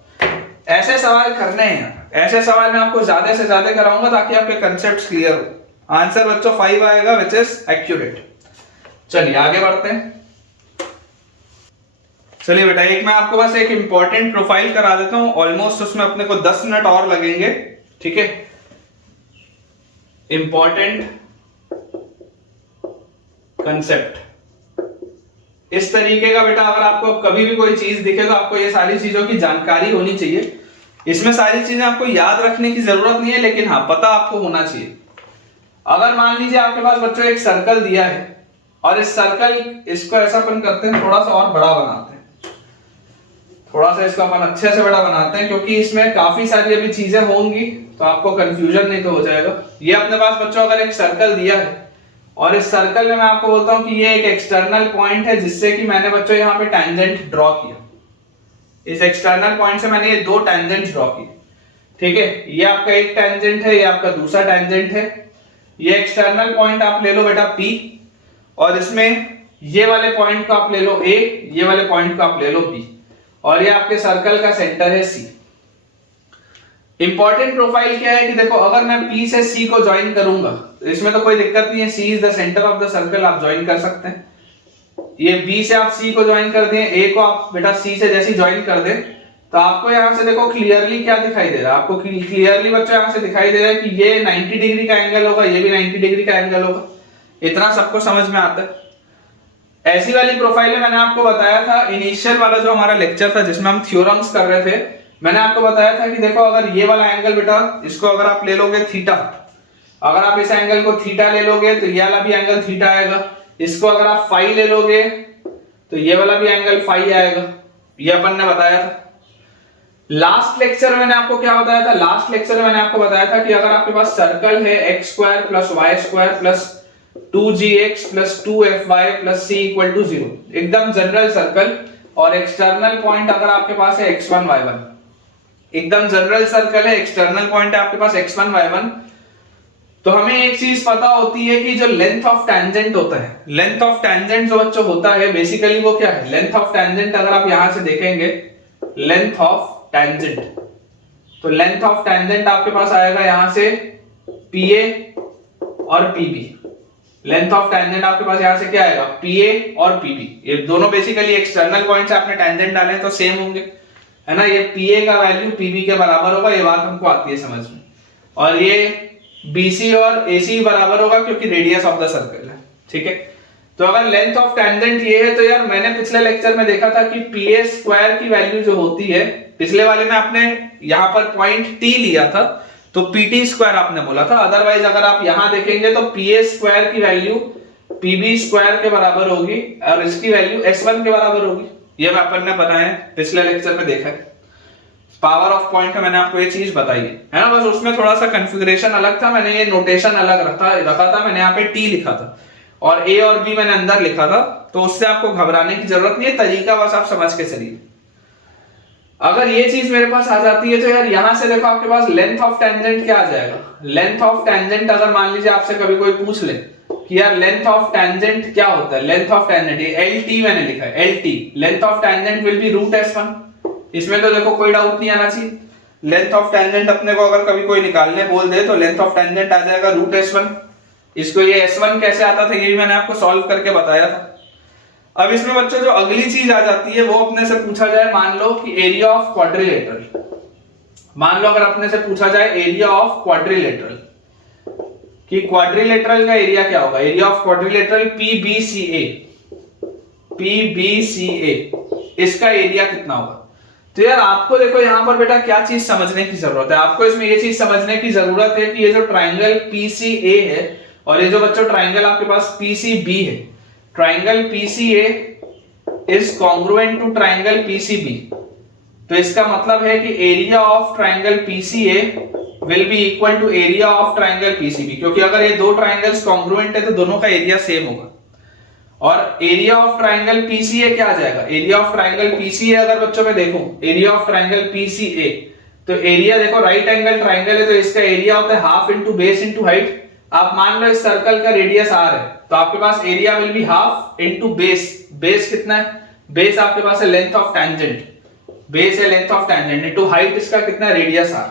ऐसे सवाल करने हैं, ऐसे सवाल मैं आपको ज्यादा से ज्यादा कराऊंगा ताकि आपके कंसेप्ट्स क्लियर हो। आंसर बच्चों 5 आएगा विच इज एक्यूरेट। चलिए आगे बढ़ते हैं। चलिए बेटा एक मैं आपको बस एक इंपॉर्टेंट प्रोफाइल करा देता हूं, ऑलमोस्ट उसमें अपने को 10 मिनट और लगेंगे, ठीक है। इंपॉर्टेंट कंसेप्ट इस तरीके का बेटा, अगर आपको कभी भी कोई चीज दिखे तो आपको ये सारी चीजों की जानकारी होनी चाहिए। इसमें सारी चीजें आपको याद रखने की जरूरत नहीं है, लेकिन हाँ पता आपको होना चाहिए। अगर मान लीजिए आपके पास बच्चों एक सर्कल दिया है और इस सर्कल इसको ऐसा अपन करते हैं, थोड़ा सा और बड़ा बनाते हैं, थोड़ा सा इसको अपन अच्छे से बड़ा बनाते हैं क्योंकि इसमें काफी सारी अभी चीजें होंगी तो आपको कंफ्यूजन नहीं तो हो जाएगा। ये अपने पास बच्चों अगर एक सर्कल दिया है और इस सर्कल में मैं आपको बोलता हूं कि ये एक एक्सटर्नल पॉइंट है जिससे कि मैंने बच्चों यहाँ पे टैंजेंट ड्रॉ किया, इस एक्सटर्नल पॉइंट से मैंने ये 2 टैंजेंट ड्रॉ किए, ठीक है। ये आपका एक टैंजेंट है, ये आपका दूसरा टैंजेंट है। ये एक्सटर्नल पॉइंट आप ले लो बेटा P और इसमें ये वाले पॉइंट को आप ले लो A, ये वाले पॉइंट को आप ले लो B और ये आपके सर्कल का सेंटर है C। इंपॉर्टेंट प्रोफाइल क्या है कि देखो अगर मैं P से C को ज्वाइन करूंगा तो इसमें तो कोई दिक्कत नहीं है, C is the centre of the circle, आप ज्वाइन कर सकते हैं। ये B से आप C को ज्वाइन कर दें, A को आप बेटा C से जैसे ज्वाइन कर दें तो आपको यहां से देखो क्लियरली क्या दिखाई दे रहा है, आपको क्लियरली बच्चों यहां से दिखाई दे रहा है कि ये 90 डिग्री का एंगल होगा, ये भी 90 डिग्री का एंगल होगा। इतना सबको समझ में आता है। ऐसी वाली प्रोफाइल मैंने आपको बताया था इनिशियल वाला जो हमारा लेक्चर था जिसमें हम थ्योरम्स कर रहे थे, मैंने आपको बताया था कि देखो अगर ये वाला एंगल बेटा इसको अगर आप ले लोगे थीटा, अगर आप इस एंगल को थीटा ले लोगे तो ये वाला भी एंगल थीटा आएगा, इसको अगर आप फाई ले लोगे तो ये वाला भी एंगल फाई आएगा, ये अपन ने बताया था। लास्ट लेक्चर में मैंने आपको क्या बताया था, लास्ट लेक्चर में मैंने आपको बताया था कि अगर आपके पास सर्कल है x² + y² + 2gx + 2fy + c = 0, एकदम जनरल सर्कल, और एक्सटर्नल पॉइंट अगर आपके पास है x1 y1, एकदम जनरल सर्कल है, एक्सटर्नल पॉइंट है आपके पास x1 y1, तो हमें एक चीज पता होती है कि जो लेंथ ऑफ टैंजेंट होता है, लेंथ ऑफ टैंजेंट जो बच्चों होता है बेसिकली वो क्या है, लेंथ ऑफ टैंजेंट अगर आप यहां से देखेंगे लेंथ ऑफ टैंजेंट, तो लेंथ ऑफ टैंजेंट आपके पास आएगा यहां से PA और PB। लेंथ ऑफ टैंजेंट आपके पास यहां से क्या आएगा PA और PB, ये दोनों बेसिकली एक्सटर्नल पॉइंट से आपने टैंजेंट डाले तो सेम होंगे, है ना। ये PA का वैल्यू PB के बराबर होगा, ये बात हमको आती है समझ में, और ये BC और AC बराबर होगा क्योंकि रेडियस ऑफ द सर्कल है, ठीक है। तो अगर लेंथ ऑफ टैंजेंट ये है तो यार मैंने पिछले लेक्चर में देखा था कि PA² की वैल्यू जो होती है, पिछले वाले में आपने यहाँ पर पॉइंट T लिया था तो PT² आपने बोला था, अदरवाइज अगर आप यहां देखेंगे तो PA² की वैल्यू PB² के बराबर होगी और इसकी वैल्यू S1 के बराबर होगी, ये मैं अपन ने बताया पिछले लेक्चर में देखा है। पावर ऑफ पॉइंट में मैंने आपको ये चीज बताई है ना, बस उसमें थोड़ा सा कंफिगरेशन अलग था, मैंने ये नोटेशन अलग रखा था, मैंने यहाँ पे T लिखा था और A और B मैंने अंदर लिखा था, तो उससे आपको घबराने की जरूरत नहीं है, तरीका बस आप समझ के चलिए। अगर ये चीज मेरे पास आ जाती है तो यार यहां से देखो आपके पास लेंथ ऑफ टैंजेंट क्या आ जाएगा, लेंथ ऑफ टैंजेंट अगर मान लीजिए आपसे कभी कोई पूछ ले कि यार लेंथ ऑफ टैंजेंट क्या होता है, लेंथ ऑफ टैंजेंट LT मैंने लिखा है LT, length of tangent will be √S1, इसमें तो देखो कोई डाउट नहीं आना चाहिए। लेंथ ऑफ टैंजेंट अपने को अगर कभी कोई निकालने बोल दे तो लेंथ ऑफ टैंजेंट आ जाएगा √S1, इसको ये S1 कैसे आता था ये भी मैंने आपको सॉल्व करके बताया था। अब इसमें बच्चों जो अगली चीज आ जाती है वो अपने से पूछा जाए, मान लो कि एरिया ऑफ क्वाड्रिलेटरल, मान लो अगर अपने से पूछा जाए एरिया ऑफ क्वाड्रिलेटरल कि क्वाड्रिलेटरल का एरिया क्या होगा, एरिया ऑफ क्वाड्रिलेटरल PBCA, इसका एरिया कितना होगा। तो यार आपको देखो यहां पर बेटा क्या चीज समझने की जरूरत है, आपको इसमें ये चीज समझने की जरूरत है कि ये जो ट्राइंगल PCA है और ये जो बच्चों ट्राइंगल आपके पास PCB है, triangle PCA is congruent to triangle PCB। तो इसका मतलब है कि area of triangle PCA will be equal to area of triangle PCB, क्योंकि अगर ये दो ट्राइंगल्स कॉन्ग्रुएंट है तो दोनों का एरिया सेम होगा। और एरिया ऑफ ट्राइंगल PCA क्या आ जाएगा, एरिया ऑफ ट्राइंगल PCA अगर बच्चों में देखो एरिया ऑफ ट्राइंगल PCA, तो एरिया देखो राइट एंगल ट्राइंगल है तो इसका एरिया होता है half into base into height. आप मान लो इस सर्कल का रेडियस r है तो आपके पास area will be half into base, base कितना है, बेस आपके पास है लेंथ ऑफ टेंजेंट, बेस है length of tangent into height इसका कितना है, रेडियस r।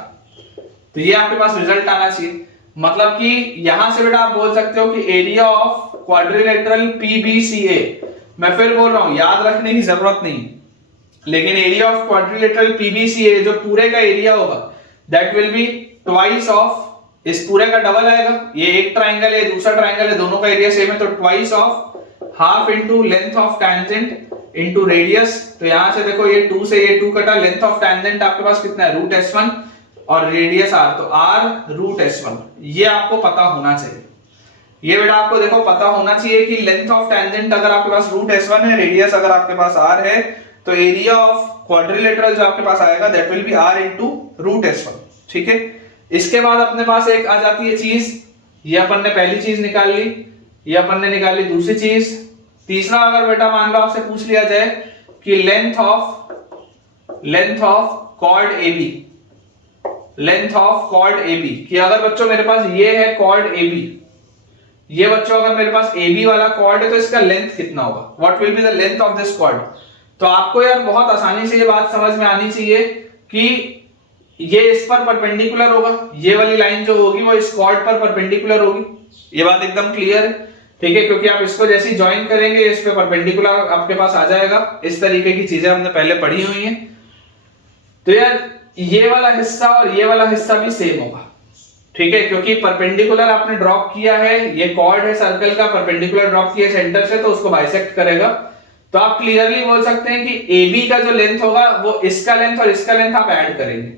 तो ये आपके पास रिजल्ट आना चाहिए। मतलब कि यहां से बेटा आप बोल सकते हो कि एरिया ऑफ क्वाड्रिलेटरल PBCA, मैं फिर बोल रहा हूं याद रखने की जरूरत नहीं, लेकिन एरिया ऑफ क्वाड्रिलेटरल PBCA जो पूरे का एरिया होगा that will be twice of, इस पूरे का डबल आएगा, ये एक ट्राइंगल है दूसरा ट्राइंगल है दोनों का एरिया सेम है, तो twice of half into length of tangent into radius. तो यहां से देखो ये 2 से ये 2 कटा, लेंथ ऑफ टेंजेंट आपके पास कितना है, रूट S1 और रेडियस r, तो r रूट S1। ये आपको पता होना चाहिए, ये बेटा आपको देखो पता होना चाहिए कि लेंथ ऑफ टेंजेंट अगर आपके पास रूट S1 है, रेडियस अगर आपके पास r है, तो एरिया ऑफ क्वाड्रिलेटरल जो आपके पास आएगा that will be r into root S1। ठीक है, इसके बाद अपने पास एक आ जाती है चीज, ये अपन ने पहली चीज निकाल ली, ये अपन ने निकाल ली दूसरी चीज। तीसरा अगर बेटा मान लो आपसे पूछ लिया जाए कि length of chord AB, length of chord AB, कि अगर बच्चों मेरे पास ये है कॉर्ड AB, ये बच्चों अगर मेरे पास AB वाला कॉर्ड है तो इसका लेंथ कितना होगा, what will be the length of this cord. तो आपको यार बहुत आसानी से ये बात समझ में आनी चाहिए कि ये इस पर परपेंडिकुलर होगा, ये वाली लाइन जो होगी वो इस कॉर्ड पर परपेंडिकुलर होगी, ये बात एकदम क्लियर है। ठीक है, क्योंकि आप इसको जैसे ही ज्वाइन करेंगे इस पे परपेंडिकुलर आपके पास आ जाएगा, इस तरीके की चीजें हमने पहले पढ़ी हुई हैं। तो यार ये वाला हिस्सा और ये वाला हिस्सा भी सेम होगा, ठीक है, क्योंकि परपेंडिकुलर आपने ड्रॉप किया है, ये कॉर्ड है सर्कल का, परपेंडिकुलर ड्रॉप किया सेंटर से तो उसको बाइसेक्ट करेगा। तो आप क्लियरली बोल सकते हैं कि AB का जो लेंथ होगा वो इसका लेंथ और इसका लेंथ आप ऐड करेंगे,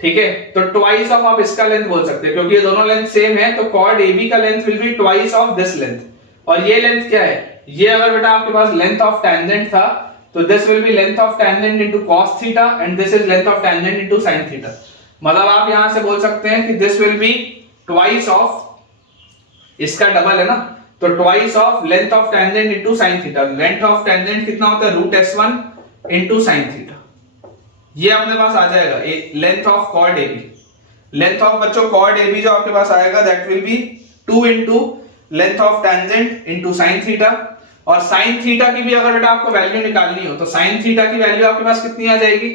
ठीक है, तो ट्वाइस ऑफ आप इसका लेंथ बोल सकते हैं, क्योंकि ये दोनों लेंथ सेम है, तो कॉर्ड AB का length will be twice of this length. और ये लेंथ क्या है, ये अगर बेटा आपके पास लेंथ ऑफ टेंजेंट था तो this will B length of tangent into cos theta and this is length of tangent into sin theta. मतलब आप यहां से बोल सकते हैं कि this will be twice of, इसका डबल है ना, तो twice of length of tangent into sin theta. Length of tangent कितना होता है, root S1 into sin theta. ये अपने पास आ जाएगा length of chord AB। Length of बच्चों कॉर्ड AB जो आपके पास आएगा that will be 2 into length of tangent into sin theta. और sin थीटा की भी अगर बेटा आपको वैल्यू निकालनी हो तो sin थीटा की वैल्यू आपके पास कितनी आ जाएगी,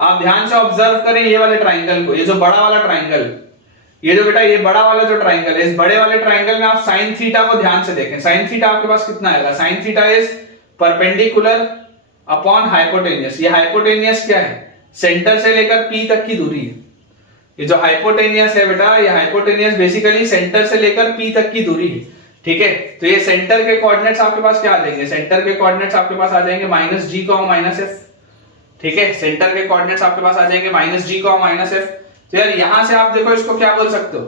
आप ध्यान से ऑब्जर्व करें ये वाले ट्राइंगल को, ये जो बड़ा वाला ट्राइंगल, ये जो बेटा ये बड़ा वाला जो ट्राइंगल है, इस बड़े वाले ट्राइंगल में आप sin थीटा को ध्यान से देखें। sin थीटा आपके पास कितना आएगा, sin theta is perpendicular upon hypotenuse. ये हाइपोटेनियस क्या है, सेंटर से लेकर P तक की दूरी है। ये जो हाइपोटेनियस है बेटा, ये हाइपोटेनियस बेसिकली सेंटर से लेकर P तक की दूरी है, ठीक है। तो ये सेंटर के कोऑर्डिनेट्स आपके पास क्या आ जाएंगे, सेंटर के कोऑर्डिनेट्स आपके पास आ जाएंगे -g, -f, ठीक है, सेंटर के कोऑर्डिनेट्स आपके पास आ जाएंगे -g, -f। तो यार यहां से आप देखो इसको क्या बोल सकते हो,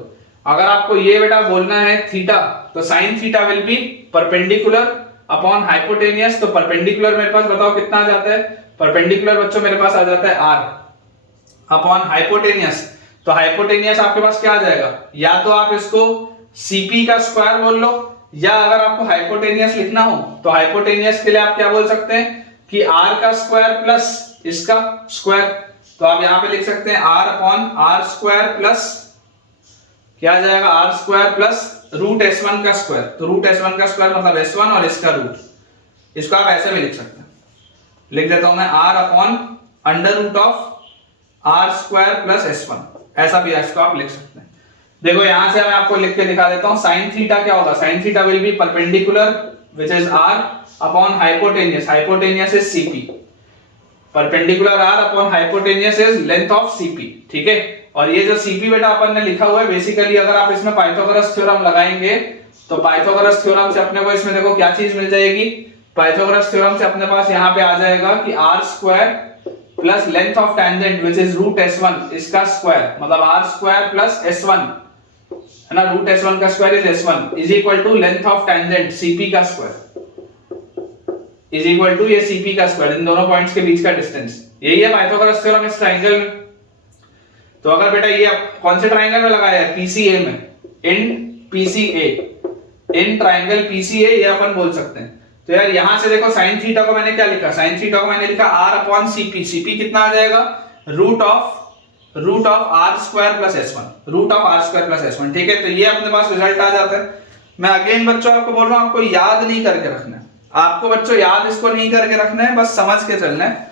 अगर आपको ये बेटा बोलना है थीटा तो sin theta will be perpendicular upon hypotenuse. तो परपेंडिकुलर मेरे पास बताओ कितना आ जाता है, परपेंडिकुलर बच्चों मेरे पास आ जाता है r अपॉन हाइपोटेनियस। तो हाइपोटेनियस आपके पास क्या आ जाएगा, या तो आप इसको CP का स्क्वायर बोल लो, या अगर आपको हाइपोटेनियस लिखना हो तो हाइपोटेनियस के लिए आप क्या बोल सकते हैं कि r का स्क्वायर प्लस इसका स्क्वायर। तो आप यहां पे लिख सकते हैं r upon r square plus क्या आ जाएगा, r square plus root S1 का स्क्वायर। तो रूट S1 का स्क्वायर मतलब S1 और इसका रूट, इसको आप ऐसे भी लिख सकते हैं, लिख देता हूं मैं r upon under root of r square plus S1, ऐसा भी इसको आप लिख सकते हैं। देखो यहां से मैं आपको लिख के दिखा देता हूं, साइन थीटा क्या होगा, sine theta will be perpendicular which is R upon hypotenuse, hypotenuse is CP, perpendicular R upon hypotenuse is length of CP, ठीक है। और ये जो सीपी बेटा अपन ने लिखा हुआ है, बेसिकली अगर आप इसमें पाइथागोरस थ्योरम लगाएंगे तो पाइथागोरस थ्योरम से अपने को इसमें देखो क्या चीज मिल जाएगी, पाइथागोरस थ्योरम से अपने पास यहाँ पे आ जाएगा कि R square plus length of tangent which is root s1 इसका स्क्वायर, मतलब आर स्क्वायर प्लस s1 है ना, रूट s1 का square is s1 is equal to length of tangent cp का स्क्वायर इज इक्वल टू ये cp का square, इन दोनों पॉइंट्स के बीच का डिस्टेंस, यही है पाइथागोरस थ्योरम इस ट्रायंगल में। तो अगर बेटा ये कौन से ट्रायंगल में लगाया है, PCA में, इन PCA, इन ट्रायंगल PCA ये अपन बोल सकते हैं। तो यार यहां से देखो साइन थीटा को मैंने क्या लिखा, साइन थीटा को मैंने लिखा r अपॉन cp, cp कितना आ जाएगा, root of R square plus s1, root of R square plus s1, ठीक है। तो ये अपने पास रिजल्ट आ जाता है। मैं अगेन बच्चों आपको बोल रहा हूं, आपको याद नहीं करके रखना है, आपको बच्चों याद इसको नहीं करके रखना है, बस समझ के चलना है।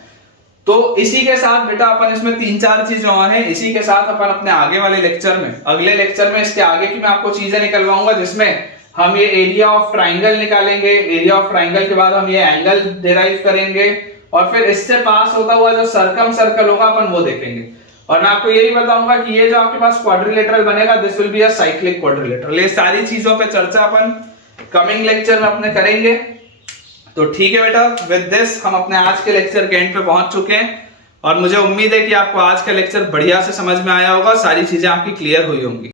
तो इसी के साथ बेटा अपन इसमें 3-4 चीजें और हैं, इसी के साथ अपन अपने आगे वाले लेक्चर में, अगले लेक्चर में इसके आगे की मैं आपको चीजें निकलवाऊंगा, जिसमें हम ये एरिया ऑफ ट्राइंगल निकालेंगे, एरिया ऑफ ट्राइंगल के बाद हम ये एंगल डिराइव करेंगे, और फिर इससे पास होता हुआ जो सर्कल होगा अपन वो देखेंगे। और मैं आपको यही बताऊंगा कि ये जो आपके पास क्वाड्रिलेटरल बनेगा, this will be a cyclic quadrilateral. ये सारी चीजों पे चर्चा अपन कमिंग लेक्चर में अपने करेंगे। तो ठीक है बेटा, विद दिस हम अपने आज के लेक्चर के एंड पे पहुंच चुके हैं, और मुझे उम्मीद है कि आपको आज का लेक्चर बढ़िया से समझ में आया होगा, सारी चीजें आपकी क्लियर हुई होंगी।